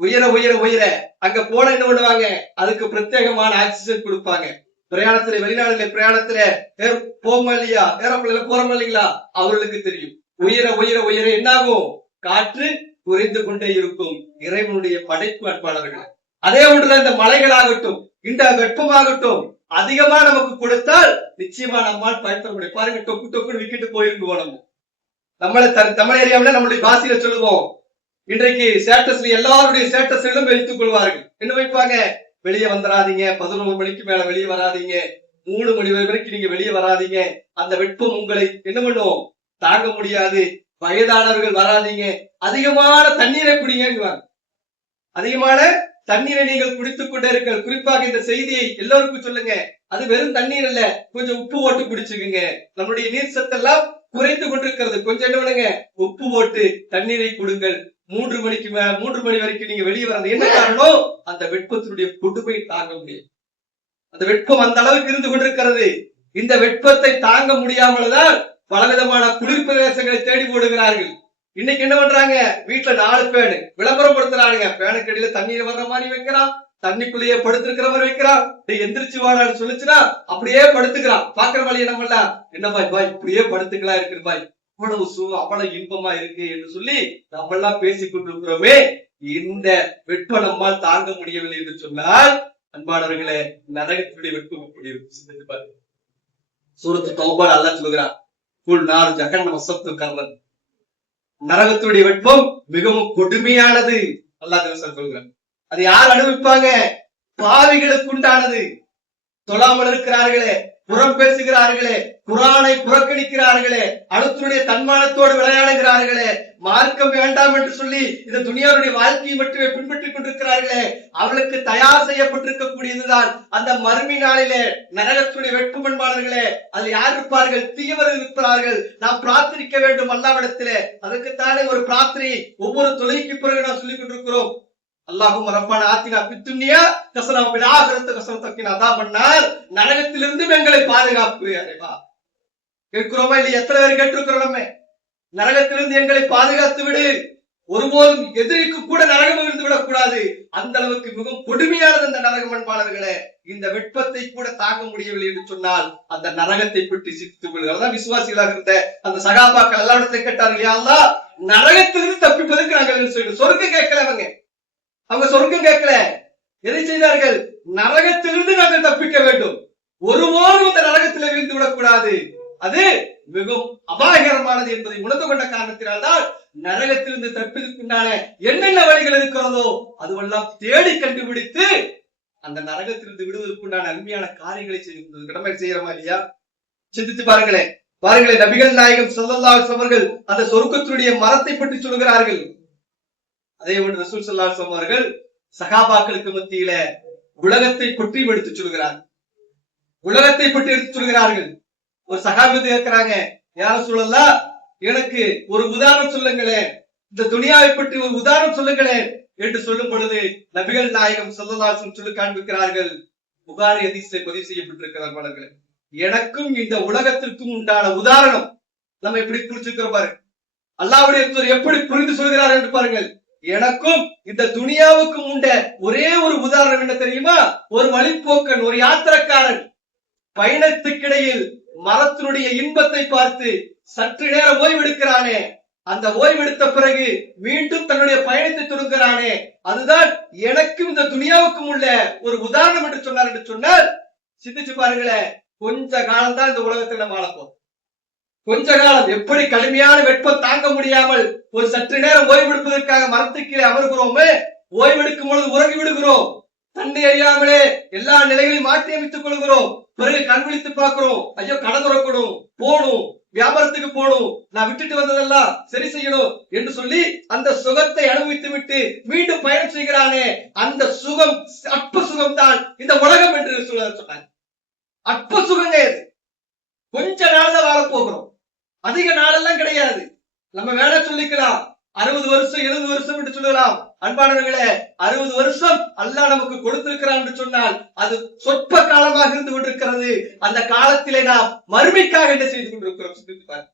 உயர உயர உயர அங்க போன என்ன பண்ணுவாங்க? அதுக்கு பிரத்யேகமான ஆக்சிஜன் கொடுப்பாங்க. பிரயாணத்துல வெளிநாடுல பிரயாணத்துல போமா இல்லையா, ஏரோப்ளேன்ல போறோம் இல்லைங்களா, அவர்களுக்கு தெரியும். உயர உயர உயர என்னாகும், காற்று குறைந்து கொண்டே இருக்கும். இறைவனுடைய படைப்பு அன்பாளர்கள். அதே ஒன்றுதான் இந்த மலைகளாகட்டும், இந்த வெப்பமாகட்டும் அதிகமா நமக்கு கொடுத்தால் நிச்சயமா நம்மால் பயன்பட முடியும். பாருங்க, டொக்கு டொக்குன்னு விக்கிட்டு போயிருக்குவோம். நம்மளை தமிழ் ஏரியாவில நம்மளுடைய பாசியில சொல்லுவோம், இன்றைக்கு ஸ்டேட்டஸ்ல எல்லாருடைய ஸ்டேட்டஸ்களும் வைத்துக் கொள்வார்கள். என்ன வைப்பாங்க, வெளியே வந்துடாதீங்க, 11 மணிக்கு மேல வெளியே வராதீங்க, 3 மணி வரைக்கும் நீங்க வெளியே வராதீங்க, அந்த வெப்பம் உங்களை என்ன பண்ணுவோம் தாங்க முடியாது, வயதானவர்கள் வராதீங்க, அதிகமான தண்ணீரை குடிங்க, அதிகமான தண்ணீரை நீங்கள் குடித்துக் கொண்டே இருக்க. குறிப்பாக இந்த செய்தியை எல்லோருக்கும் சொல்லுங்க. அது வெறும் தண்ணீர் இல்ல, கொஞ்சம் உப்பு போட்டு குடிச்சுக்குங்க. நம்மளுடைய நீர் சத்தெல்லாம் குறைந்து கொண்டிருக்கிறது. கொஞ்சம் என்ன பண்ணுங்க, உப்பு போட்டு தண்ணீரை கொடுங்கள். 3 மணி வரைக்கும் நீங்க வெளியே வராது. என்ன காரணம், அந்த வெப்பத்தினுடைய கொடுமை தாங்க முடியும். அந்த வெப்பம் அந்த அளவுக்கு இருந்து கொண்டிருக்கிறது. இந்த வெப்பத்தை தாங்க முடியாமல்தான் பலவிதமான குளிர் பிரதேசங்களை தேடி போடுகிறார்கள். இன்னைக்கு என்ன பண்றாங்க, வீட்டுல 4 பேனு விளம்பரம் படுத்துறாங்க. பேனுக்கு அடியில தண்ணீர் வர்ற மாதிரி வைக்கிறான், தண்ணிக்குள்ளேயே படுத்திருக்கிற மாதிரி வைக்கிறான். எந்திரிச்சு வாடான்னு சொல்லிச்சுன்னா அப்படியே படுத்துக்கிறான். பாக்குற வழியை நம்ம எல்லாம் என்ன பாய் இப்படியே படுத்துக்கலாம் இருக்கு பாய், அவ்வளவு அவ்வளவு இன்பமா இருக்கு என்று சொல்லி நம்ம எல்லாம் பேசிக் கொண்டிருக்கிறோமே. இந்த வெப்பம் நம்மால் தாங்க முடியவில்லை என்று சொன்னால் அன்பானவர்களே, நரகத்தினுடைய வெப்பம் எப்படி இருக்கும். சூரத்து தௌபால அல்லாஹ் சொல்கிறான், குல் நார் ஜஹன்னம அஸத்து கர்ரன். நரகத்துடைய வெப்பம் மிகவும் கொடுமையானது அல்லாஹ் சொல்கிறான். அது யார் அனுபவிப்பாங்க, பாவிகளுக்கு உண்டானது. தொழாமல் இருக்கிறார்களே, புறம் பேசுகிறார்களே, குரானை புறக்கணிக்கிறார்களே, அடுத்தனுடைய தன்மானத்தோடு விளையாடுகிறார்களே, மார்க்கம் வேண்டாம் என்று சொல்லி இந்த துனியாவுடைய வாழ்க்கையை மட்டுமே பின்பற்றிக் கொண்டிருக்கிறார்களே, அவர்களுக்கு தயார் செய்யப்பட்டிருக்கக்கூடியதுதான் அந்த மறுமை நாளிலே நரகத்துடைய வெட்பு என்பார்களே. அதில் யார் இருப்பார்கள், தீவிரம் இருப்பார்கள். நாம் பிரார்த்திக்க வேண்டும் அல்லாஹ்விடத்திலே. அதற்குத்தானே ஒரு பிரார்த்தனை ஒவ்வொரு தொழுகைக்கு பிறகு நாம் சொல்லிக் கொண்டிருக்கிறோம். அல்லாஹும் ரப்பனா ஆத்தினா ஃபித் துன்யா ஹஸனவ ஃபில் ஆகிரத்தி ஹஸனவ வகினா அஸாபன்னார். நரகத்திலிருந்து எங்களை பாதுகாப்பு. அறைவா கேட்கிறோமா இல்லையா, எத்தனை பேர் கேட்டிருக்கிறோம் நம்ம, நரகத்திலிருந்து எங்களை பாதுகாத்து விடு. ஒருபோதும் எதிரிக்கு கூட நரகம் இருந்து விடக்கூடாது. அந்த அளவுக்கு மிகவும் கொடுமையானது அந்த நரகம் என்பாளர்களே. இந்த வெப்பத்தை கூட தாங்க முடியவில்லை என்று சொன்னால் அந்த நரகத்தை பற்றி சிந்தித்துக் கொள்கிறதா விசுவாசிகளாக இருந்த அந்த சகாபாக்கள் எல்லா இடத்தை கேட்டார்கள், யா அல்லாஹ் நரகத்திலிருந்து தப்பிப்பதற்கு நாங்கள் சொர்க்கம் கேட்கல. அவங்க சொர்க்கம் கேட்கல, எதை செய்தார்கள், நரகத்திலிருந்து நாங்கள் தப்பிக்க வேண்டும். ஒருபோதும் அந்த நரகத்தில் வீழ்ந்து விடக்கூடாது, அது மிகவும் அபாயகரமானது என்பதை உணர்ந்து கொண்ட காரணத்தினால்தான் நரகத்திலிருந்து தப்பிற்குண்டான என்னென்ன வழிகள் இருக்கிறதோ அதுவெல்லாம் தேடி கண்டுபிடித்து அந்த நரகத்திலிருந்து விடுவதற்குண்டான அருமையான காரியங்களை செய்து கடமை செய்யறோமா இல்லையா. சிந்தித்து பாருங்களேன். நபிகள் நாயகம் ஸல்லல்லாஹு அலைஹி வஸல்லம் அந்த சொர்க்கத்தினுடைய மரத்தை பற்றி சொல்கிறார்கள். அதே போன்று ரசூல் ஸல்லல்லாஹு அலைஹி வஸல்லம் அவர்கள் சஹாபாக்களுக்கு மத்தியில உலகத்தை பற்றி எடுத்து சொல்கிறார். உலகத்தை பற்றி எடுத்து சொல்கிறார்கள். ஒரு சஹாபி கேட்கிறாங்க, யா ரசூலல்லாஹ் எனக்கு ஒரு உதாரணம் சொல்லுங்களேன், இந்த துனியாவை பற்றி ஒரு உதாரணம் சொல்லுங்களேன் என்று சொல்லும் பொழுது நபிகள் நாயகம் ஸல்லல்லாஹு அலைஹி வஸல்லம் சொல்லி காண்பிக்கிறார்கள். புகாரி ஹதீஸில் பதிவு செய்யப்பட்டிருக்கிறார்கள். எனக்கும் இந்த உலகத்திற்கும் உண்டான உதாரணம் நம்ம எப்படி புரிஞ்சுக்கிறோம் பாருங்க. அல்லாஹ்வுடைய எப்படி புரிந்து சொல்கிறார் என்று பாருங்கள். எனக்கும் இந்த துனியாவுக்கும் உண்ட ஒரே ஒரு உதாரணம் என்ன தெரியுமா, ஒரு வழிப்போக்கன், ஒரு யாத்திரக்காரன் பயணத்துக்கிடையில் மரத்தினுடைய இன்பத்தை பார்த்து சற்று நேரம் ஓய்வெடுக்கிறானே, அந்த ஓய்வெடுத்த பிறகு மீண்டும் தன்னுடைய பயணத்தை தொடங்குகிறானே, அதுதான் எனக்கும் இந்த துனியாவுக்கும் உள்ள ஒரு உதாரணம் என்று சொன்னார். என்று சொன்னால் சிந்திச்சு பாருங்களேன், கொஞ்ச காலம் தான் இந்த உலகத்தில் நம்ம வாழப்போம். கொஞ்ச காலம் எப்படி கடுமையான வெப்பம் தாங்க முடியாமல் ஒரு சற்று நேரம் ஓய்வெடுப்பதற்காக மரத்துக்கு அமர்கிறோமே, ஓய்வெடுக்கும் பொழுது உறங்கி விடுகிறோம், தன்னை அறியாமலே எல்லா நிலைகளையும் மாற்றி அமைத்துக் கொள்கிறோம். பிறகு கண் விழித்து பார்க்கிறோம், ஐயோ கடை துறக்கணும், போகணும், வியாபாரத்துக்கு போகணும், நான் விட்டுட்டு வந்ததெல்லாம் சரி செய்யணும் என்று சொல்லி அந்த சுகத்தை அனுபவித்து விட்டு மீண்டும் பயணம் செய்கிறானே, அந்த சுகம் அற்ப சுகம் தான் இந்த உலகம் என்று சொன்னாங்க. அற்ப சுகங்க இது. கொஞ்ச நாள் தான் வாழ போகிறோம், அதிக நாளெல்லாம் கிடையாது. நம்ம வேணா சொல்லிக்கலாம் 60 வருஷம் 70 வருஷம் என்று சொல்லலாம். அன்பானவர்களே, 60 வருஷம் அல்லாஹ் நமக்கு கொடுத்திருக்கிறான் என்று சொன்னால் அது சொற்ப காலமாக இருந்து கொண்டிருக்கிறது. அந்த காலத்திலே நாம் மறுமைக்காக என்ன செய்து கொண்டிருக்கிறோம்.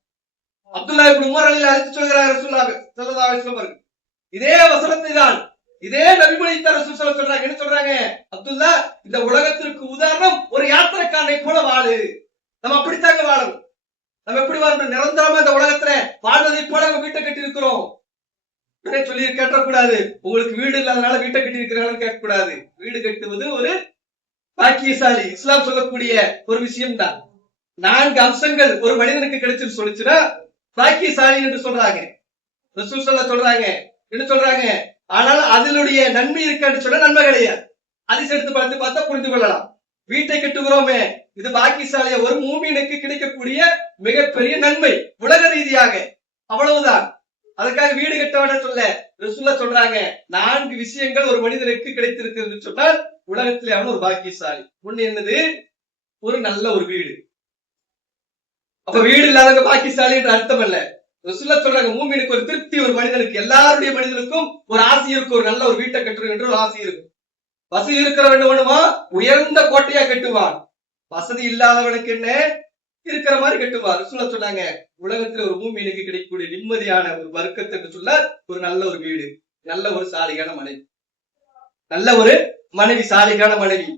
அப்துல்லாஹ் இப்னு உமர் அழைத்து சொல்கிறார் ரசூலுல்லாஹி ஸல்லல்லாஹு அலைஹி வஸல்லம், இதே வசனத்தை தான் இதே நபிமொழித்தான் ரசூல் சொல்றாங்க. என்ன சொல்றாங்க? அப்துல்லா, இந்த உலகத்திற்கு உதாரணம் ஒரு யாத்திரைக்காரனை போல வாழு. நம்ம அப்படித்தாங்க வாழணும். நம்ம எப்படி வாழணும்? நிரந்தரமா இந்த உலகத்துல வாழ்வதை போல நம்ம வீட்டை கட்டி இருக்கிறோம் சொல்லி கேட்டக்கூடாது. உங்களுக்கு வீடு இல்லாதனால வீட்டை கட்டி இருக்கிறாங்கன்னு கேட்கக்கூடாது. வீடு கட்டுவது ஒரு பாக்கியசாலி. இஸ்லாம் சொல்லக்கூடிய ஒரு விஷயம் தான். 4 அம்சங்கள் ஒரு மனிதனுக்கு கிடைச்சுன்னு சொல்லிச்சுன்னா பாக்கியசாலி என்று சொல்றாங்க. ரசூல் சொல்றாங்க. என்ன சொல்றாங்க? ஆனால் அதனுடைய நன்மை இருக்கான்னு சொல்ல நன்மை கிடையாது. அதிசயம் எடுத்து பார்த்தா புரிந்து கொள்ளலாம். வீட்டை கட்டுகிறோமே, இது பாக்கியசாலிய ஒரு மூமினுக்கு கிடைக்கக்கூடிய மிகப்பெரிய நன்மை உலக ரீதியாக. அவ்வளவுதான். அதுக்காக வீடு கட்ட வேண்டாம் சொல்ல ரசூலுல்லாஹ் சொல்றாங்க. 4 விஷயங்கள் ஒரு மனிதனுக்கு கிடைத்திருக்கிறது சொன்னால் உலகத்திலே அவன் ஒரு பாக்கியசாலி. ஒண்ணு என்னது? ஒரு நல்ல ஒரு வீடு. அப்ப வீடு இல்லாதவங்க பாக்கியசாலி என்று அர்த்தம் அல்ல. ரசூலுல்லாஹ் சொல்றாங்க, மூமினுக்கு ஒரு திருப்தி, ஒரு மனிதனுக்கு, எல்லாருடைய மனிதனுக்கும் ஒரு ஆசை இருக்கும். ஒரு நல்ல ஒரு வீட்டை கட்டணும் என்று ஒரு ஆசை இருக்கும். வசதி இருக்கிறவன் வேணுமா உயர்ந்த கோட்டையா கட்டுவான். வசதி இல்லாதவனுக்கு என்ன இருக்கிற மாதிரி கட்டுவார். ரசூலுல்லாஹ் சொன்னாங்க, உலகத்துல ஒரு மூமினுக்கு கிடைக்கக்கூடிய நிம்மதியான ஒரு வர்க்கத்தை என்று சொல்ல ஒரு நல்ல ஒரு வீடு, நல்ல ஒரு சாலிகான மனைவி, நல்ல ஒரு மனைவி, சாலிகான மனைவி.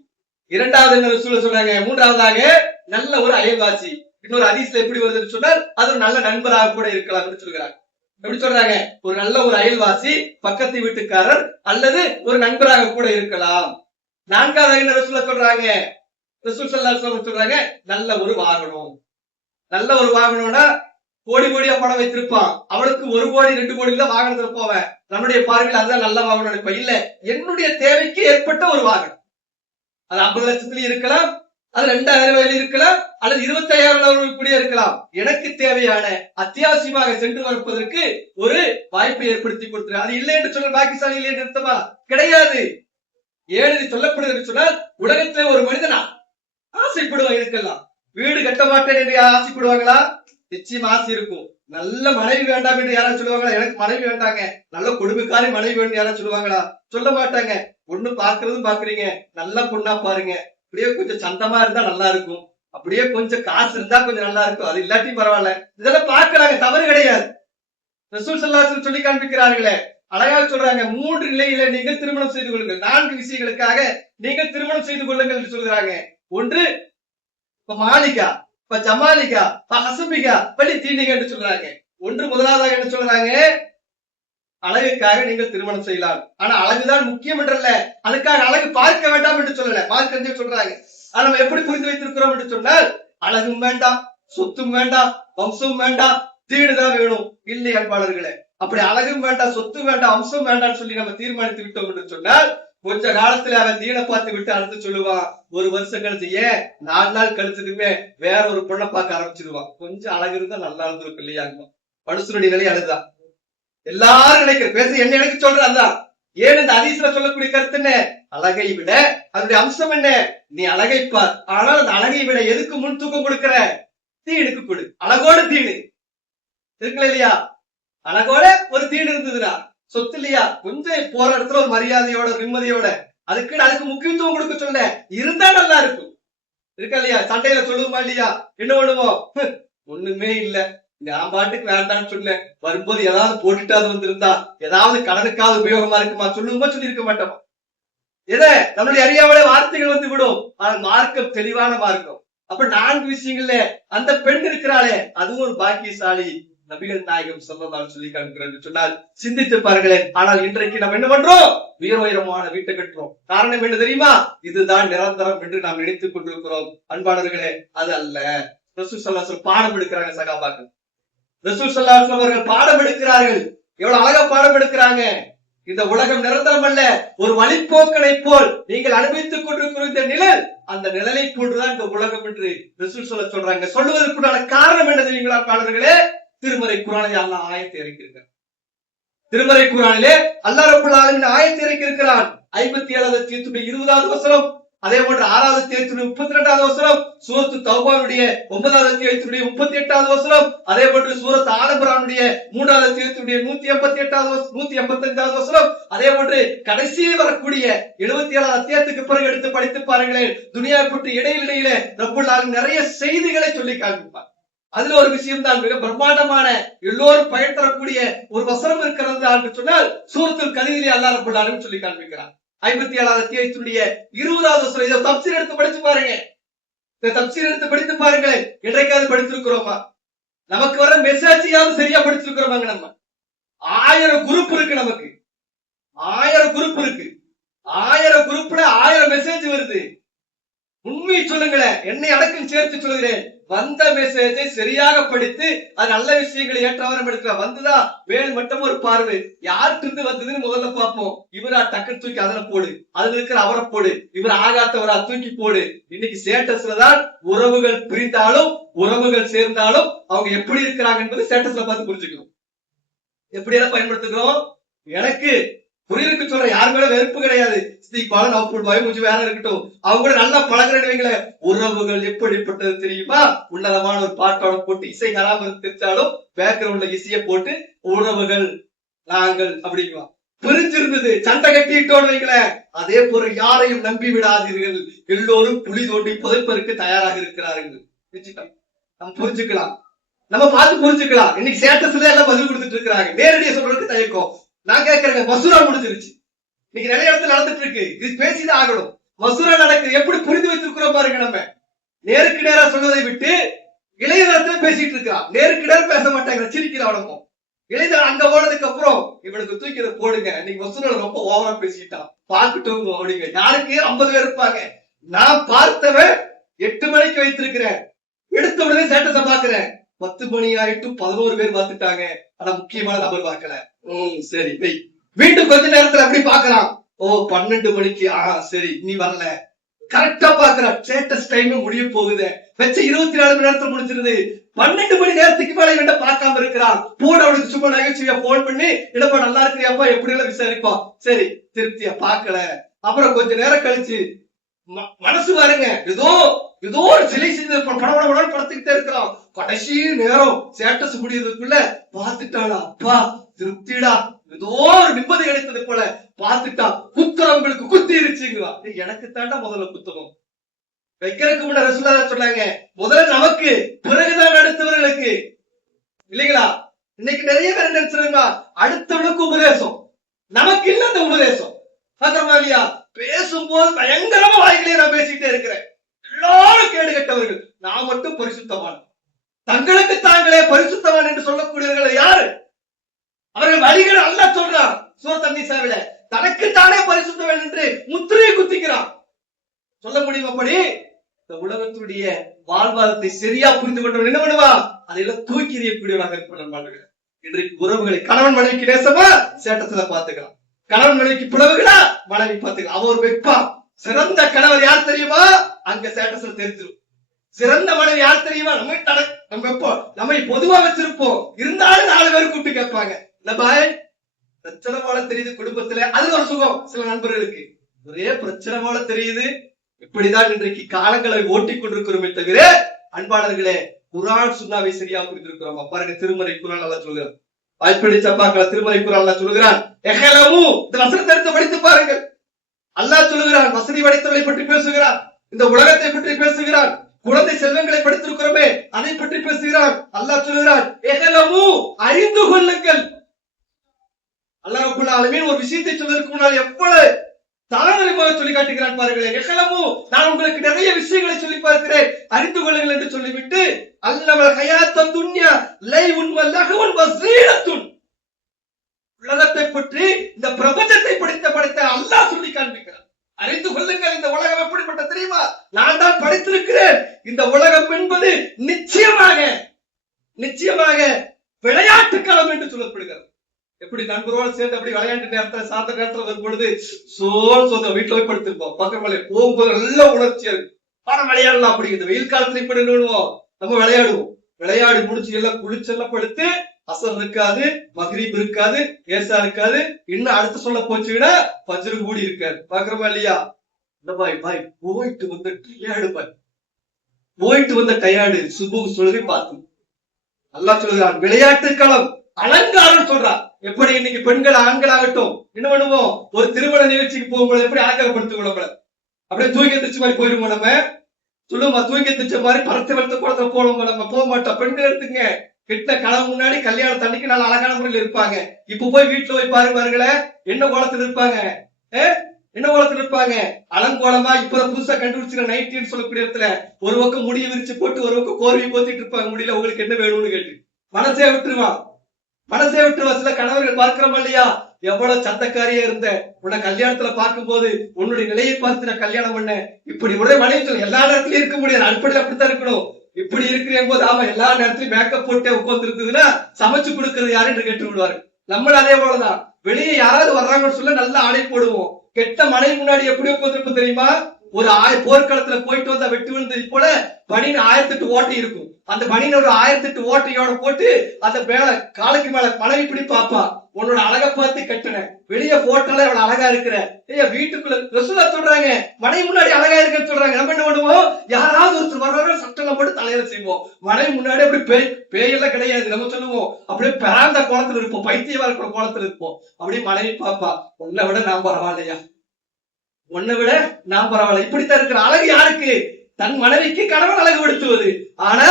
இரண்டாவது என்ன ரசூலுல்லாஹ் சொன்னாங்க? மூன்றாவதாக நல்ல ஒரு அயல்வாசி. இன்னொரு ஹதீஸ்ல எப்படி வருதுன்னு சொன்னால் அது ஒரு நல்ல நண்பராக கூட இருக்கலாம் என்று சொல்கிறாங்க. எப்படி சொல்றாங்க? ஒரு நல்ல ஒரு அயல்வாசி, பக்கத்து வீட்டுக்காரர் அல்லது ஒரு நண்பராக கூட இருக்கலாம். நான்காவது என்ன ரசூலுல்லாஹ் சொல்றாங்க? ரசூல் ஸல்லல்லாஹு அலைஹி வஸல்லம் சொல்றாங்க, நல்ல ஒரு வாகனம். நல்ல ஒரு வாகனம்னா கோடி கோடியா பணம் வைத்திருப்பான், அவனுக்கு 1 கோடி 2 கோடி தான் வாகனத்துல போவேன். நம்முடைய பார்வையில் அதுதான் நல்ல வாகனம் நினைப்பேன். இல்ல, என்னுடைய தேவைக்கு ஏற்பட்ட ஒரு வாகனம். அது 50 லட்சத்திலயும் இருக்கலாம், அது 2000 இருக்கலாம், அல்லது 25,000 கூட இருக்கலாம். எனக்கு தேவையான அத்தியாவசியமாக சென்று வரப்பதற்கு ஒரு வாய்ப்பை ஏற்படுத்தி கொடுத்துரு. அது இல்லை என்று சொல்ல பாக்கியசாலி இல்லை என்று அர்த்தமா? கிடையாது. ஏன் சொல்லப்படுகிறது சொன்னால், உலகத்திலே ஒரு மனிதனா ஆசைப்படுவாங்க இருக்கலாம். வீடு கட்ட மாட்டேன் என்று ஆசைப்படுவாங்களா? நிச்சயம் ஆசை இருக்கும். நல்ல மனைவி வேண்டாம் என்று யாராவது சொல்லுவாங்களா? எனக்கு மனைவி வேண்டாங்க, நல்ல கொடுமைக்காரி மனைவி வேணும் யாராவது சொல்லுவாங்களா? சொல்ல மாட்டாங்க. ஒண்ணு பாக்குறதும் பாக்குறீங்க, நல்ல பொண்ணா பாருங்க, அப்படியே கொஞ்சம் சந்தமா இருந்தா நல்லா இருக்கும், அப்படியே கொஞ்சம் காசு இருந்தா கொஞ்சம் நல்லா இருக்கும், அது இல்லாட்டியும் பரவாயில்ல, இதெல்லாம் பாக்குறாங்க, தவறு கிடையாது. ரசூல் ஸல்லல்லாஹு அலைஹி வஸல்லம் சொல்லி காண்பிக்கிறார்களே, அழகா சொல்றாங்க, 3 நிலையில நீங்கள் திருமணம் செய்து கொள்ளுங்கள், 4 விஷயங்களுக்காக நீங்கள் திருமணம் செய்து கொள்ளுங்கள் என்று சொல்கிறாங்க. ஒன்று இப்ப மாலிகா, இப்ப ஜமாலிகா, இப்ப ஹசபிகா, பள்ளி தீனிகா என்று சொல்றாங்க. ஒன்று முதலாவதாக என்ன சொல்றாங்க? அழகுக்காக நீங்கள் திருமணம் செய்யலாம். ஆனா அழகுதான் முக்கியம் என்றல்ல, அதுக்காக அழகு பார்க்க வேண்டாம் என்று சொல்லல, பார்க்க சொல்றாங்க. ஆனா நம்ம எப்படி புரிந்து வைத்திருக்கிறோம் என்று சொன்னால், அழகும் வேண்டாம், சொத்தும் வேண்டாம், வம்சமும் வேண்டாம், தீடுதான் வேணும். இல்லை அன்பாளர்களே, அப்படி அழகும் வேண்டாம், சொத்து வேண்டாம், வம்சம் வேண்டாம்னு சொல்லி நம்ம தீர்மானித்து விட்டோம் என்று சொன்னால், கொஞ்ச காலத்துல அவன் தீனை பார்த்து விட்டு அடுத்து சொல்லுவான், 1 வருஷம் கழிச்சு, ஏன் 4 நாள் கழிச்சதுமே வேற ஒரு பொண்ணை பார்க்க ஆரம்பிச்சிருவான். கொஞ்சம் அழகு இருந்தா நல்லா இருந்திருக்கும் இல்லையா? மனுஷனுடைய நிலை அதுதான். எல்லாரும் நினைக்கிற பேச என்ன எனக்கு சொல்ற அதுதான். ஏன் இந்த ஹதீஸ்ல சொல்லக்கூடிய கருத்து என்ன? அழகை விட அதனுடைய அம்சம் என்ன? நீ அழகை பார், ஆனால் அந்த அழகை விட எதுக்கு முன் தூக்கம் கொடுக்கிற? தீனுக்கு கொடு. அழகோட தீனு இருக்குல்ல இல்லையா? அழகோட ஒரு தீனு இருந்ததுன்னா, சொத்து இல்லையா, கொஞ்சம் போற இடத்துல ஒரு மரியாதையோட நிம்மதியோட அதுக்கு முக்கியத்துவம் கொடுக்க சொல்ல இருந்தா நல்லா இருக்கும். இருக்கா இல்லையா? சண்டையில சொல்லுவோமா இல்லையா? என்ன பண்ணுவோம்? ஒண்ணுமே இல்ல, நான் பாட்டுக்கு வேண்டாம்னு சொன்னேன், வரும்போது ஏதாவது போட்டுட்டாது வந்திருந்தா ஏதாவது கடனுக்காவது உபயோகமா இருக்குமா சொல்லுமா சொல்லி இருக்க மாட்டோமா? எதை நம்மளுடைய அறியாமலே வார்த்தைகள் வந்து விடும். ஆனால் மார்க்கம் தெளிவான மார்க்கம். அப்ப 4 விஷயங்கள்ல அந்த பெண் இருக்கிறாளே, அதுவும் ஒரு பாக்கியசாலி. நபிகள் நாயகம் ஸல்லல்லாஹு அலைஹி சொல்லி காண்கிறார் சொன்னால் சிந்தித்து பாருங்களேன். ஆனால் இன்றைக்கு நம்ம என்ன பண்றோம்? உயரமான வீட்டை கட்டுறோம். காரணம் என்ன தெரியுமா? இதுதான் நிரந்தரம் என்று நாம் நினைத்துக் கொண்டிருக்கிறோம். அன்பானவர்களே, அது அல்ல. ரசூல் ஸல்லல்லாஹு அலைஹி பாடம் எடுக்கிறாங்க சகாபாக்கள். ரசூல் ஸல்லல்லாஹு அலைஹி அவர்கள் பாடம் எடுக்கிறார்கள். எவ்வளவு அழகா பாடம் எடுக்கிறாங்க. இந்த உலகம் நிரந்தரம் அல்ல, ஒரு வழிப்போக்கனை போல் நீங்கள் அனுபவித்துக் கொண்டிருக்கிற இந்த நிழல், அந்த நிழலை போன்றுதான் இந்த உலகம் என்று ரசூல் ஸல்லல்லாஹு சொல்றாங்க. சொல்லுவதற்குண்டான காரணம் என்ன தெரியுங்களா பாடல்களே? திருமறை குர்ஆனிலே அல்லாஹ் ஆயத்தை இறக்கியிருக்கிறார். திருமறை குர்ஆனிலே அல்லாஹ் ரப்பல் ஆலமீன் ஆயத்தை இறக்கியிருக்கிறான். 57வது அத்தியாயத்துடைய 20வது வசனம், அதே போன்று 6வது அத்தியாயத்துடைய 32வது வசனம், சூரத்து தௌபாவுடைய 9வது அத்தியாயத்துடைய 38வது வசனம், அதே போன்று சூரத் ஆல இம்ரானுடைய 3வது அத்தியாயத்துடைய 185வது வசனம், அதே போன்று கடைசி வரக்கூடிய 77வது அத்தியாயத்துக்கு பிறகு எடுத்து படித்து பாருங்களேன். துனியா பற்றி இடையில ரப்பல் ஆலமீன் நிறைய செய்திகளை சொல்லி காண்பிப்பார். அதுல ஒரு விஷயம் தான் மிக பிரம்மாண்டமான எல்லோரும் பயன் தரக்கூடிய ஒரு வசனம் இருக்கிறது என்று சொன்னால் சூரத்துல் கஹ்ஃபிலே அல்லாஹ் ரப்பல் ஆலமீன் சொல்லி காண்பிக்கிறான். 57வது அத்தியாயத்துடைய 20வது வசனம். இதை தப்சீர் எடுத்து படிச்சு பாருங்க. இந்த தப்சீர் எடுத்து படித்து பாருங்களேன். என்றைக்காவது படிச்சிருக்கிறோமா? நமக்கு வர மெசேஜையாவது சரியா படிச்சிருக்கிறோமாங்க? நம்ம 1000 குரூப் இருக்கு, நமக்கு 1000 குரூப் இருக்கு. 1000 குரூப்ல 1000 மெசேஜ் வருது. உண்மை சொல்லுங்களேன், என்னை அடக்கம் சேர்த்து சொல்கிறேன். வந்த மெசேஜை சரியாக படித்து அது நல்ல விஷயங்களை ஏற்றவரம் எடுக்கலாம். வந்துதா மேல் மட்டும் ஒரு பார்வை, யார்கிட்ட இருந்து வந்ததுன்னு முதல்ல பார்ப்போம். இவரா டக்கு தூக்கி அதுல போடு, அதுல இருக்கிற அவரை போடு, இவர் ஆகாத்தவரா தூக்கி போடு. இன்னைக்கு ஸ்டேட்டஸ்ல தான் உறவுகள் பிரிந்தாலும் உறவுகள் சேர்ந்தாலும் அவங்க எப்படி இருக்கிறாங்க என்பது ஸ்டேட்டஸ்ல பார்த்து புரிஞ்சுக்கணும். எப்படி எல்லாம் பயன்படுத்துகிறோம்? எனக்கு புரியுதுக்கு சொல்ற, யாரு மேல வெறுப்பு கிடையாது. ஸ்தீபாலன் அவுட்புட் பாய் முடிஞ்சு வேற இருக்கட்டும், அவங்க கூட நல்லா பழகிறவங்கள. உறவுகள் எப்படிப்பட்டது தெரியுமா? உன்னதமான ஒரு பாட்டோட போட்டு இசை கராம தெரிஞ்சாலும் பேக்ரவுண்ட்ல இசைய போட்டு உறவுகள் நாங்கள் அப்படிங்குவா. பிரிஞ்சிருந்தது, சண்டை கட்டிட்டோன்னு வைங்கள. அதே போல யாரையும் நம்பி விடாதீர்கள், எல்லோரும் புலி தோண்டி புதைப்பதற்கு தயாராக இருக்கிறார்கள். நம்ம புரிஞ்சுக்கலாம், நம்ம பார்த்து புரிஞ்சுக்கலாம். இன்னைக்கு ஸ்டேட்டஸ்ல எல்லாம் பதில் கொடுத்துட்டு இருக்கிறாங்க. நேரடியா சொல்றதுக்கு தயக்கம். நான் கேட்கிறேங்க, மசூரா முடிஞ்சிருச்சு, இன்னைக்கு நிறைய இடத்துல நடந்துட்டு இருக்கு. இது பேசிதான் ஆகணும். மசூரா நடக்குது, எப்படி புரிந்து வைத்திருக்கிறோம் பாருங்க. நம்ம நேருக்கு நேரா சொல்வதை விட்டு இளையதளத்துல பேசிட்டு இருக்கிறான். நேருக்கு நேரம் பேச மாட்டாங்க, சிரிக்கிறவனுக்கும். இளையதளம் அங்க போனதுக்கு அப்புறம் இவனுக்கு தூக்கி போடுங்க, இன்னைக்கு மசூரா ரொம்ப ஓவரா பேசிட்டான், பார்க்கட்டும் அப்படிங்க. யாருக்கு 50 பேர் இருப்பாங்க. நான் பார்த்தவன் 8 மணிக்கு வைத்திருக்கிறேன், எடுத்த உடனே ஸ்டேட்டஸ பாக்குறேன். 10 மணி ஆயிட்டு 11 பேர் பார்த்துட்டாங்க. ஆனா முக்கியமான நபர் பார்க்கல. சரி, மீண்டும் கொஞ்ச நேரத்துல அப்படி பாக்கலாம். 12 மணிக்கு சரி நீ வரல. கரெக்டா பாக்குறான், ஸ்டேட்டஸ் டைம் முடிய போகுது. வச்ச 24 மணி நேரத்துல முடிச்சிருது. 12 மணி நேரத்துக்கு மேல இவன் பார்க்காம இருக்கிறான். போன் அவனுக்கு சும்மா நகைச்சுவையா போன் பண்ணி, இடப்பா நல்லா இருக்கிறியாப்பா எப்படி எல்லாம் விசாரிப்பான். சரி திருப்தியா பாக்கல. அப்புறம் கொஞ்ச நேரம் கழிச்சு மனசு பாருங்க, ஏதோ ஒரு சிலை செஞ்சு படபட படத்துக்கிட்டே இருக்கிறான். கடைசி நேரம் ஸ்டேட்டஸ் முடியறதுக்குள்ள பார்த்துட்டாளா, அப்பா திருப்திடா, ஏதோ ஒரு நிம்மதி கிடைத்தது போல பார்த்துட்டா. குத்துறவங்களுக்கு குத்தி இருச்சுங்களா? எனக்கு தாண்டா முதல்ல குத்தணும். வைக்கிறதுக்கு முன்ன ரசூலுல்லாஹ் சொன்னாங்க, முதல்ல நமக்கு பிறகுதான் அடுத்தவர்களுக்கு, இல்லைங்களா? இன்னைக்கு நிறைய பேர் நினைச்சிருங்க, அடுத்தவனுக்கு உபதேசம், நமக்கு இல்ல அந்த உபதேசம். இல்லையா? பேசும்போது பயங்கரமா வாய்களே நான் பேசிட்டே இருக்கிறேன். எல்லாரும் கேடு கட்டவர்கள், நான் மட்டும் பரிசுத்தவான். தங்களுக்கு தாங்களே பரிசுத்தவான் என்று சொல்லக்கூடியவர்கள் யாரு? அவர்கள் வழிகள் அல்லாஹ் சொல்றான் சூரத் அன்-நிசாவில, தனக்கு தானே பரிசுத்தவன் என்று முத்திரையை குத்திக்கிறான். சொல்ல முடியும் அப்படி? இந்த உலகத்துடைய வாழ்வாதத்தை சரியா புரிந்து கொண்டவன் என்ன பண்ணுவா? அதையெல்லாம் தூக்கி எறியக்கூடியவனாக இருப்பார்கள். இன்றைக்கு உறவுகளை கணவன் மனைவிக்கு நேசமா ஸ்டேட்டஸ்ல பாத்துக்கலாம், கணவன் மனைவிக்கு பிளவுகளா மனைவி பாத்துக்கலாம். அவ ஒரு வைப்பா. சிறந்த கணவர் யார் தெரியுமா? அங்க ஸ்டேட்டஸ்ல தெரிஞ்சிடும். சிறந்த மனைவி யார் தெரியுமா? நம்ம வைப்போம், நம்ம பொதுவா வச்சிருப்போம், இருந்தாலும் 4 பேர் கூப்பிட்டு கேட்பாங்க. இல்ல பாய் பிரச்சனை போல தெரியுது குடும்பத்துல, அது ஒரு சுகம். சில நண்பர்களுக்கு ஒரே பிரச்சனை போல தெரியுது. இப்படிதான் இன்றைக்கு காலங்களை ஓட்டிக் கொண்டிருக்கிறோமே தவிர, அன்பாளர்களே, குர்ஆன் சுன்னாவை சரியா புரிந்திருக்கிறோம். பாருங்க, திருமறை குர்ஆன் அல்லாஹ் சொல்கிறான். வாய்ப்படிச்ச பார்க்கலாம், திருமறை குர்ஆன் அல்லாஹ் சொல்கிறான், எஹலமு, இந்த வசனத்தை எடுத்து படித்து பாருங்கள். அல்லாஹ் சொல்லுகிறான், வசதி படைத்தவர்களை பற்றி பேசுகிறான், இந்த உலகத்தை பற்றி பேசுகிறான், குழந்தை செல்வங்களை படித்திருக்கிறோமே அதை பற்றி பேசுகிறான். அல்லாஹ் சொல்லுகிறான், எஹலமு, அறிந்து கொள்ளுங்கள். அல்லாஹ் ரப்பல் ஆலமீன் ஒரு விஷயத்தை சொல்வதற்கு முன்னால் எவ்வளவு தாராளமாக சொல்லி காட்டுகிறான் பாருங்களேன். எஹலமு, நான் உங்களுக்கு நிறைய விஷயங்களை சொல்லி பார்க்கிறேன், அறிந்து கொள்ளுங்கள் என்று சொல்லிவிட்டு, அல்லமல் ஹயாத்தத் துன்யா லைஉன் வ லஹ்வுன் வ ஸீனத்துன், உலகத்தை பற்றி இந்த பிரபஞ்சத்தை படைத்த அல்லாஹ் சொல்லி காண்பிக்கிறான். அறிந்து கொள்ளுங்கள், இந்த உலகம் எப்படிப்பட்ட தெரியுமா? நான் தான் படைத்திருக்கிறேன். இந்த உலகம் என்பது நிச்சயமாக விளையாட்டு களம் என்று சொல்லப்படுகிறது. எப்படி நண்பரோடு சேர்ந்து அப்படி விளையாட்டு நேரத்துல சாயந்தர நேரத்துல வரும் பொழுது சொந்த வீட்டுல போய் படுத்திருப்போம். பக்கத்துல போகும்போது நல்ல உணர்ச்சியா இருக்கு, படம் விளையாடலாம். அப்படி இந்த வெயில் காலத்துல இப்படி நின்றுடுவோம், நம்ம விளையாடுவோம். விளையாடி முடிச்சு எல்லாம் குளிச்செல்லாம் படுத்து, அசர் இருக்காது, மக்ரிப் இருக்காது, ஏசா இருக்காது, இன்னும் அடுத்து சொல்ல போச்சுன்னா ஃபஜ்ர் கூடி இருக்காது. பாக்குறோமா இல்லையா? இந்த பாய் போயிட்டு வந்த டயர்டு சுபு சொல்லி பார்த்து அல்லாஹ் சொல்லுகிறான், விளையாட்டு களம், அலங்காரம் சொல்றான். எப்படி இன்னைக்கு பெண்கள் ஆண்கள் ஆகட்டும் என்ன பண்ணுவோம், ஒரு திருமண நிகழ்ச்சிக்கு போகும்போது எப்படி அலங்காரப்படுத்திக் கொள்ள, அப்படியே தூக்கி திருச்சி மாதிரி போயிருவோம். நம்ம சொல்லுமா தூக்கி திச்ச மாதிரி பரத்து வெளுத்த குளத்துல போடுவோம், நம்ம போக மாட்டோம். பெண்கள் எடுத்துங்க, கிட்ட கனவு முன்னாடி கல்யாணம் தண்ணிக்கு நல்ல அழகான முறையில் இருப்பாங்க. இப்ப போய் வீட்டுல போய் பாருங்களேன், என்ன கோலத்துல இருப்பாங்க, என்ன கோலத்துல இருப்பாங்க, அலங்கோலமா. இப்ப புதுசா கண்டுபிடிச்சிருக்க நைட்டின்னு சொல்லக்கூடிய இடத்துல ஒரு பக்கம் முடிய விரிச்சு போட்டு ஒரு பக்கம் கோர்வை போத்திட்டு இருப்பாங்க. முடியல உங்களுக்கு என்ன வேணும்னு கேட்டு மனசே விட்டுருவான், மனசே விட்டுருவான். சில கணவர்கள் பார்க்கிறோம் இல்லையா, எவ்வளவு சத்தக்காரியா இருந்த உன்னை கல்யாணத்துல பார்க்கும் போது உன்னுடைய நிலையை பார்த்து நான் கல்யாணம் பண்ண. இப்படி உடைய மனைவிகள் எல்லா நேரத்திலயும் இருக்க முடியாது, அடிப்படையில் அப்படித்தான் இருக்கணும். இப்படி இருக்கிற போது ஆமா எல்லா நேரத்திலயும் மேக்கப் போட்டே உட்கார்ந்து இருக்குதுன்னா சமைச்சு கொடுக்கறது யாரு என்று கேட்டு விடுவாரு. நம்மளும் அதே போலதான், வெளியே யாராவது வர்றாங்கன்னு சொல்ல நல்ல ஆடை போடுவோம். கெட்ட மனைவி முன்னாடி எப்படி உட்காந்துருக்கும் தெரியுமா, ஒரு போர்க்களத்துல போயிட்டு வந்தா வெட்டு விழுந்தது போல பனின் 1008 ஓட்டை இருக்கும். அந்த பனின் ஒரு 1008 ஓட்டையோட போட்டு அந்த மேல காலுக்கு மேல மனைவி இப்படி பாப்பா, உன்னோட அழகை பார்த்து கட்டுன, வெளியே போட்டோல இவ்வளவு அழகா இருக்கிற. வீட்டுக்குள்ள ரசூலா சொல்றாங்க மனைவி முன்னாடி அழகா இருக்குன்னு சொல்றாங்க. நம்ம என்ன பண்ணுவோம், யாராவது ஒருத்தர் வர்றாங்க சட்டெல்லாம் போட்டு தலையில செய்வோம். மனைவி முன்னாடி அப்படி பேயெல்லாம் கிடையாது. நம்ம சொல்லுவோம் அப்படியே பிராந்த கோலத்துல இருப்போம், பைத்தியமா இருக்கிற கோலத்துல இருப்போம். அப்படியே மனைவி பாப்பா, உன்னை விட நான் பரவாயில்லையா, உன்னை விட நான் பரவாயில்ல. இப்படித்தான் இருக்கிற அழகு யாருக்கு, தன் மனைவிக்கு கணவன் அழகுபடுத்துவது. ஆனா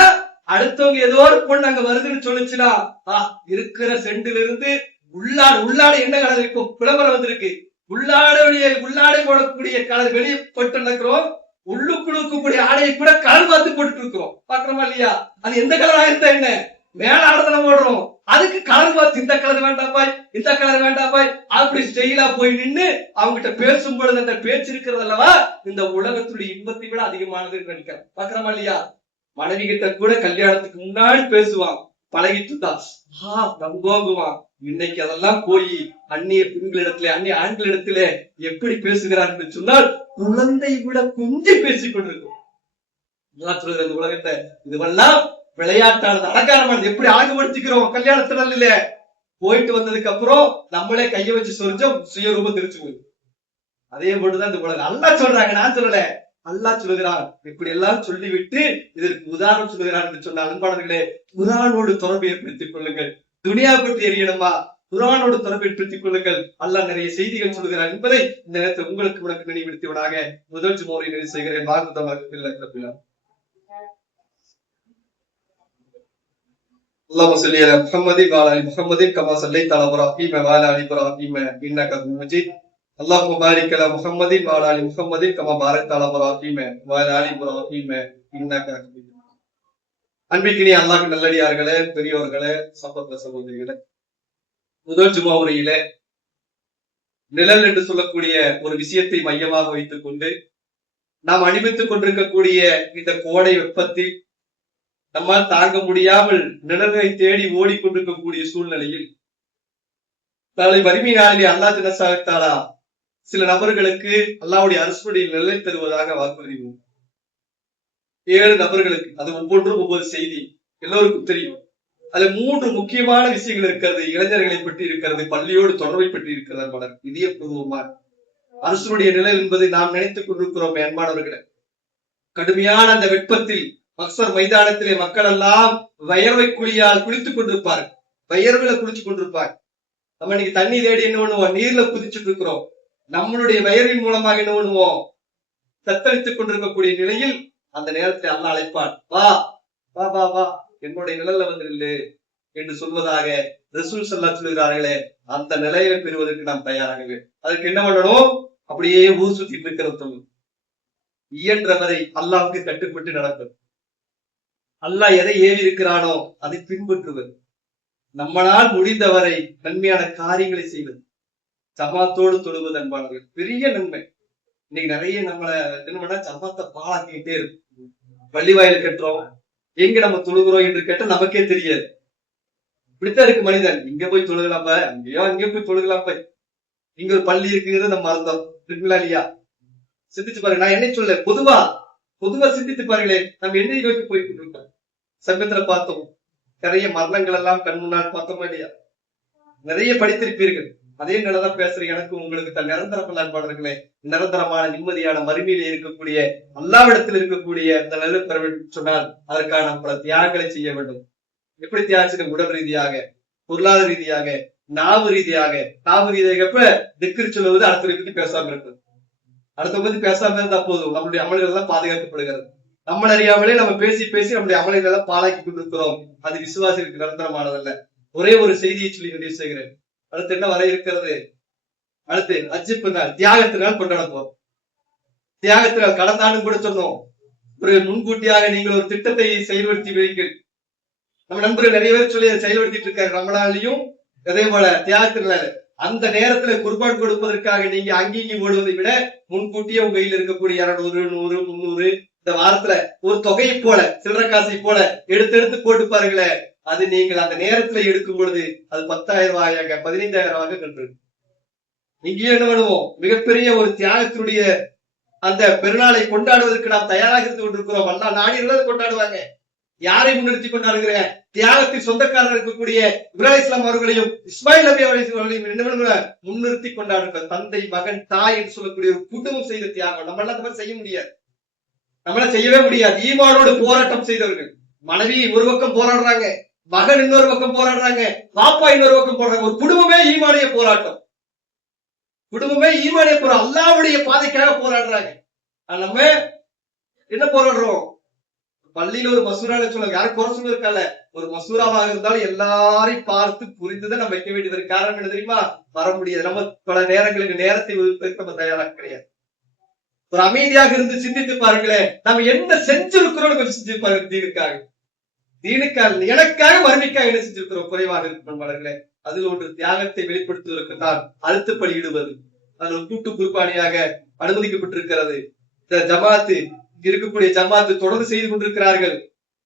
அடுத்தவங்க ஏதோ ஒரு பொண்ணு அங்க வருதுன்னு சொல்லுச்சுன்னா இருக்கிற செண்டுல இருந்து உள்ளாடை என்ன கலர் இருக்கும், விளம்பரம் வந்திருக்கு, உள்ளாடை போடக்கூடிய கலர் வெளியே போட்டு நடக்கிறோம், உள்ளுக்குழுக்கக்கூடிய ஆடையை கூட கலர் பார்த்து போட்டு இருக்கிறோம். பாக்குறோமா இல்லையா, அது எந்த கலர் ஆயிருந்தா என்ன, மேல ஆடத்தனம் போடுறோம், அதுக்கு கலர் பார்த்து இந்த கலர் வேண்டாப்பாய், இந்த கலர் வேண்டாப்பாய், அப்படி ஸ்டைலா போய் நின்று அவங்ககிட்ட பேசும் பொழுது அந்த பேச்சு இருக்கிறது அல்லவா இந்த உலகத்துடைய இன்பத்தை விட அதிகமானது நினைக்கிறேன். பாக்குறோமா இல்லையா, மனைவி கிட்ட கூட கல்யாணத்துக்கு முன்னாடி பேசுவான், பழகிட்டு தான் நம்போங்குவான். இன்னைக்கு அதெல்லாம் போய் அந்நிய பெண்களிடத்துல அந்நிய ஆண்களிடத்துல எப்படி பேசுகிறார் என்று சொன்னால் குழந்தை விட கொஞ்சம் பேசிக் கொண்டிருக்கும். இந்த உலகத்தை இதுவெல்லாம் விளையாட்டானது, அலங்காரமானது. எப்படி அழகுபடுத்திக்கிறோம் கல்யாணத்துல போயிட்டு வந்ததுக்கு அப்புறம் நம்மளே கைய வச்சு சொரிஞ்சோம், சுயரூபம் தெரிச்சு போயிடும். அதே போட்டுதான் இந்த உலகம். அல்லாஹ் சொல்றாங்க, நான் சொல்லல, அல்லாஹ் சொல்லுகிறான். இப்படி எல்லாம் சொல்லிவிட்டு இதற்கு உதாரணம் சொல்லுகிறான் என்று சொன்ன அன்பானவர்களே, குர்ஆனோடு தொடர்பு ஏற்படுத்திக் கொள்ளுங்கள். துனியா பற்றி எரியணுமா, குர்ஆனோடு தொடர்பு ஏற்படுத்திக் கொள்ளுங்கள். அல்லாஹ் நிறைய செய்திகள் சொல்லுகிறான் என்பதை இந்த நேரத்தில் உங்களுக்கு உனக்கு நினைவுபடுத்திவிடாக முதல் ஜும்மாவை நிறைவு செய்கிறேன். اللهم صل على محمد وعلى ال محمد كما صليت على ابراهيم وعلى ال ابراهيم انك حميد مجيد. اللهم بارك على محمد وعلى ال محمد كما باركت على ابراهيم وعلى ال ابراهيم انك حميد. அன்பிற்கினிய அல்லாஹ்வின் நல்லடியார்களே, பெரியோர்களே, சகோதர சகோதரிகளே, முதல் ஜும்மா உரையில நிழல் என்று சொல்லக்கூடிய ஒரு விஷயத்தை மையமாக வைத்துக் கொண்டு நாம் அனுபவித்துக் கொண்டிருக்கக்கூடிய இந்த கோடை வெப்பத்தில் நம்மால் தாங்க முடியாமல் நிழலை தேடி ஓடிக்கொண்டிருக்கக்கூடிய சூழ்நிலையில் நாளை வறுமை நாளிலே அல்லாஹ் தினசாகத்தாலா சில நபர்களுக்கு அல்லாஹ்வுடைய அரசுடைய நிழலை தருவதாக வாக்குறுதி. 7 நபர்களுக்கு, அது ஒவ்வொன்றும் ஒவ்வொரு செய்தி எல்லோருக்கும் தெரியும். அதுல 3 முக்கியமான விஷயங்கள் இருக்கிறது. இளைஞர்களை பற்றி இருக்கிறது, பள்ளியோடு தொடர்பை பற்றி இருக்கிறது. மலர் இதயபூர்வமான அரசுடைய நிழல் என்பதை நாம் நினைத்துக் கொண்டிருக்கிறோம். அன்பானவர்களே, கடுமையான அந்த வெப்பத்தில் மக்சர் மைதானத்திலே மக்கள் எல்லாம் வயர்வை குழியால் குளித்துக் கொண்டிருப்பார், வயர்வுல குளிச்சு கொண்டிருப்பார். நம்ம இன்னைக்கு தண்ணி தேடி என்ன பண்ணுவோம், நீர்ல குதிச்சுட்டு இருக்கிறோம். நம்மளுடைய வயர்வின் மூலமாக என்ன பண்ணுவோம், தத்தளித்துக் கொண்டிருக்கக்கூடிய நிலையில் அந்த நேரத்தில் அல்லாஹ் அழைப்பான், வா வா வா வா என்னுடைய நிழல்ல வந்து நில்லு என்று சொல்வதாக ரசூல் ஸல்லல்லாஹு சொல்கிறார்களே, அந்த நிலையை பெறுவதற்கு நாம் தயாராகவே. அதுக்கு என்ன பண்ணணும், அப்படியே ஊர் சுத்திட்டு இருக்கிறது, இயன்றவரை அல்லாஹ்வுக்கு கட்டுப்பட்டு நடப்பது, அல்லாஹ் எதை ஏவி இருக்கிறானோ அதை பின்பற்றுவது, நம்மளால் முடிந்தவரை நன்மையான காரியங்களை செய்வது, ஜமாத்தோடு தொழுவது. அன்பானவர்கள், பெரிய நன்மை. இன்னைக்கு நிறைய நம்மளை என்ன பண்ணா ஜமாத்தை பாழாக்கிட்டே இருக்கு. பள்ளி வாயில் கட்டுறோம், எங்க நம்ம தொழுகிறோம் என்று கேட்டா நமக்கே தெரியாது. இப்படித்தான் இருக்கு மனிதன். இங்க போய் தொழுகலாம், அங்கேயோ போய் தொழுகலாம், இங்க ஒரு பள்ளி இருக்குங்கிறது நம்ம மறந்தோம். இருக்குங்களா இல்லையா? சிந்திச்சு பாருங்க. நான் என்ன சொல்ல, பொதுவா சிந்தித்து பாருங்களேன், நம்ம என்னை நோக்கி போய்கிட்டு இருக்கோம். சமயத்துல பார்த்தோம், நிறைய மரணங்கள் எல்லாம் கண் முன்னால் பார்த்தோமா இல்லையா? நிறைய படித்திருப்பீர்கள். அதே நிலைதான் பேசுற எனக்கு உங்களுக்கு தன் நிரந்தர பல்லாண்பாளர்களே, நிரந்தரமான நிம்மதியான மறுமையிலே இருக்கக்கூடிய அல்லாவிடத்தில் இருக்கக்கூடிய அந்த நிலை பெற வேண்டும் சொன்னால் அதற்கான பல தியாகங்களை செய்ய வேண்டும். எப்படி தியாகம்? உடல் ரீதியாக, பொருளாதார ரீதியாக, நாவு ரீதியாக. எப்ப திக்ரு சொல்லுவது அடுத்த பத்தி பேசாம இருக்கு, அடுத்த பத்தி பேசாம இருந்தா போதும், நம்மளுடைய அமல்கள் எல்லாம் பாதுகாக்கப்படுகிறது. நம்ம அறியாமலே நம்ம பேசி பேசி நம்முடைய அமல்களை பாழாக்கி கொண்டிருக்கிறோம். அது விசுவாசிற்கு நிரந்தரமானதல்ல. ஒரே ஒரு செய்தியை சொல்லி நிறைவு செய்கிறேன். அடுத்து என்ன வர இருக்கிறது? அடுத்து அஜிப்பு நாள், தியாகத்தினால் கொண்டாட போறோம். தியாகத்தினால் கடந்த ஆண்டு கூட சொன்னோம், ஒரு முன்கூட்டியாக நீங்கள் ஒரு திட்டத்தை செயல்படுத்தி வைங்கள். நம்ம நண்பர்கள் நிறைய பேர் சொல்லி செயல்படுத்திட்டு இருக்காரு. ரமலான்லயும் அதே போல தியாகத்தினால அந்த நேரத்துல குர்பான் கொடுப்பதற்காக நீங்க அங்கேயும் ஓடுவதை விட முன்கூட்டியே உங்க கையில் இருக்கக்கூடிய 200, 100, 300 இந்த வாரத்துல ஒரு தொகையை போல சில்லற காசை போல எடுத்து போட்டு பாருங்களேன். அது நீங்கள் அந்த நேரத்துல எடுக்கும் பொழுது அது 10,000 ரூபாயாக 15,000 ரூபாயாக கன்று. இங்கேயும் என்ன பண்ணுவோம்? மிகப்பெரிய ஒரு தியாகத்தினுடைய அந்த பெருநாளை கொண்டாடுவதற்கு நாம் தயாராக இருந்து கொண்டிருக்கிறோம். அல்லா நாடிகள் கொண்டாடுவாங்க. யாரை முன்னிறுத்தி கொண்டாடுகிற? தியாகத்தின் சொந்தக்காரர் இருக்கக்கூடிய இப்ராஹிம் இஸ்லாம் அவர்களையும் இஸ்மாயில் நபி அவர்களையும் என்ன முன்னிறுத்தி கொண்டாடுகிற தந்தை, மகன், தாய் என்று சொல்லக்கூடிய ஒரு குடும்பம் செய்த தியாகம் நம்ம எல்லாம் அந்த மாதிரி செய்ய முடியாது. நம்மளால செய்யவே முடியாது. ஈமானோடு போராட்டம் செய்தவர்கள். மனைவி ஒரு பக்கம் போராடுறாங்க, மகன் இன்னொரு பக்கம் போராடுறாங்க, பாப்பா இன்னொரு பக்கம் போராடுறாங்க. ஒரு குடும்பமே ஈமானிய போராட்டம். குடும்பமே ஈமானிய போராட்டம். அல்லாஹ்வுடைய பாதைக்காக போராடுறாங்க. நம்ம என்ன போராடுறோம்? பள்ளியில ஒரு மசூரால சொல்லுவாங்க, யாரும் குறை சொல்லிருக்கால, ஒரு மசூராவாக இருந்தாலும் எல்லாரையும் பார்த்து புரிந்துதான் நம்ம வைக்க வேண்டியது. காரணம் என்ன தெரியுமா? வர முடியாது. நம்ம பல நேரங்களுக்கு நேரத்தை ஒதுக்க நம்ம தயாராக கிடையாது. ஒரு அமைதியாக இருந்து சிந்தித்து பாருங்களேன், நம்ம என்ன செஞ்சிருக்கிறோம் கொஞ்சம் சிந்தித்து பாருங்க. தீனுக்காக எனக்காக வறுமைக்காக என்ன செஞ்சிருக்கிறோம் குறைவாக இருக்கிறோம். அதில் ஒன்று தியாகத்தை வெளிப்படுத்துவதற்கு தான் அழுத்தப்படி இடுவது. அது ஒரு கூட்டு குர்பானியாக அனுமதிக்கப்பட்டிருக்கிறது. இந்த ஜமாத்து இருக்கக்கூடிய ஜமாத்து தொடர்ந்து செய்து கொண்டிருக்கிறார்கள்.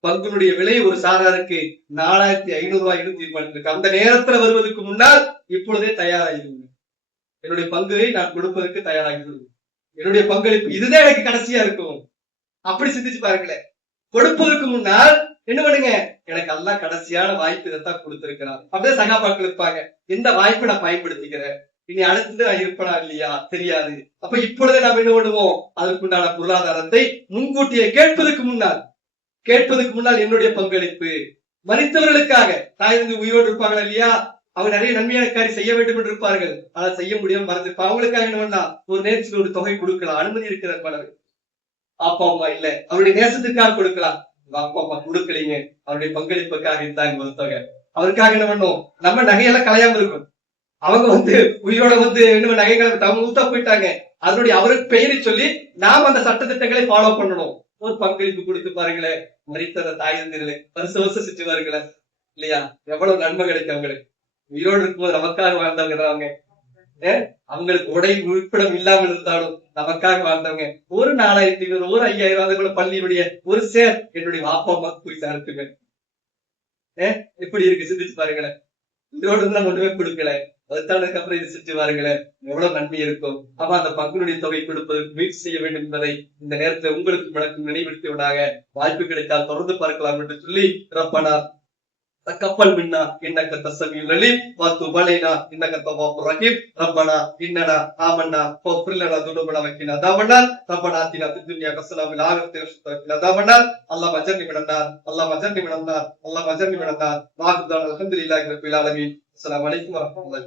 பங்குனுடைய விலை ஒரு சாராருக்கு 4,500 ரூபாய் தீர்மானித்திருக்கு. அந்த நேரத்துல வருவதற்கு முன்னால் இப்பொழுதே தயாராகிடுங்க. என்னுடைய பங்குவை நான் கொடுப்பதற்கு தயாராகிவிடுவேன். என்னுடைய பங்களிப்பு இதுதான் எனக்கு கடைசியா இருக்கும். அப்படி சிந்திச்சு பாருங்களேன். கொடுப்பதற்கு முன்னால் என்ன பண்ணுங்க? எனக்கு எல்லாம் கடைசியான வாய்ப்பு இதைத்தான் கொடுத்திருக்கிறார். அப்படியே சகாபாக்கள் இருப்பாங்க. எந்த வாய்ப்பை நான் பயன்படுத்திக்கிறேன், இனி அடுத்தது நான் இருப்பனா இல்லையா தெரியாது. அப்ப இப்பொழுதே நாம் என்ன பண்ணுவோம்? அதற்குண்டான பொருளாதாரத்தை முன்கூட்டியே கேட்பதற்கு முன்னால் என்னுடைய பங்களிப்பு மனிதவர்களுக்காக தாய் உயிரோடு இருப்பாங்க இல்லையா? அவங்க நிறைய நன்மையான காரியம் செய்ய வேண்டும் என்று இருப்பார்கள். ஆனால் செய்ய முடியாம மறந்துருப்பாங்க. அவங்களுக்காக என்ன பண்ணா ஒரு நேரத்தில் ஒரு தொகை கொடுக்கலாம். அனுமதி இருக்கிற பலர். அப்பா அம்மா இல்ல, அவருடைய நேசத்துக்காக கொடுக்கலாம். அப்பா அம்மா கொடுக்கலீங்க, அவருடைய பங்களிப்புக்காக இருந்தாங்க ஒரு தொகை. அவருக்காக என்ன பண்ணும்? நம்ம நகையெல்லாம் கலையாம இருக்கும். அவங்க உயிரோட என்ன நகைகளை அவங்க ஊத்தா போயிட்டாங்க. அதனுடைய அவருக்கு பெயரை சொல்லி நாம் அந்த சட்ட திட்டங்களை ஃபாலோ பண்ணணும். ஒரு பங்களிப்பு கொடுத்து பாருங்களேன். மரித்த தாய் தந்தைகளை வருஷம் செஞ்சு பாருங்களேன் இல்லையா? எவ்வளவு நன்மை கிடைக்கும் அவங்களுக்கு. உயிரோடு இருக்கும்போது நமக்காக வாழ்ந்தவங்க தான் அவங்க. அவங்களுக்கு உடை உள்படம் இல்லாமல் இருந்தாலும் நமக்காக வாழ்ந்தவங்க. ஒரு 4,500 ஒரு 5,000 அதுக்குள்ள பள்ளியுடைய ஒரு சேர் என்னுடைய வாப்பா அம்மா போய் சேர்த்துங்க. எப்படி இருக்கு சிந்திச்சு பாருங்களேன். இதோடு இருந்து நம்ம ஒண்ணுமே கொடுக்கல, அதுக்கு அப்புறம் இது செஞ்சு பாருங்களேன் எவ்வளவு நன்மை இருக்கும். அப்ப அந்த பங்குனுடைய தொகை கொடுப்பதற்கு முயற்சி செய்ய வேண்டும் என்பதை இந்த நேரத்தில் உங்களுக்கு விளக்கும் நினைவுறுத்தியவனாக வாய்ப்பு கிடைத்தால் தொடர்ந்து பார்க்கலாம் என்று சொல்லி ரப்பனா தக்கப்பல் மின்னா இன்னக தஸ்ஸமீஉல் அலீம் வ துப் அலைனா இன்னக தவ்வாபுர் ரஹீம் ரப்பனா இன்னனா ஆமன்னா ஃபக்ஃபிர் லனா துனுபனா வ கினா அதாபன்னார் ரப்பனா ஆத்தினா ஃபித் துன்யா ஹஸனah வ ஃபில் ஆகிரத்தி ஹஸனah வ கினா அதாபன்னார் அல்லாஹ் அஜர்னி மினன்னார் அல்லாஹ் அஜர்னி மினன்னார் அல்லாஹ் அஜர்னி மினன்னார் வ அல்ஹம்துலில்லாஹி ரப்பில் ஆலமீன். அஸ்ஸலாமு அலைக்கும் வ ரஹ்மத்துல்லாஹி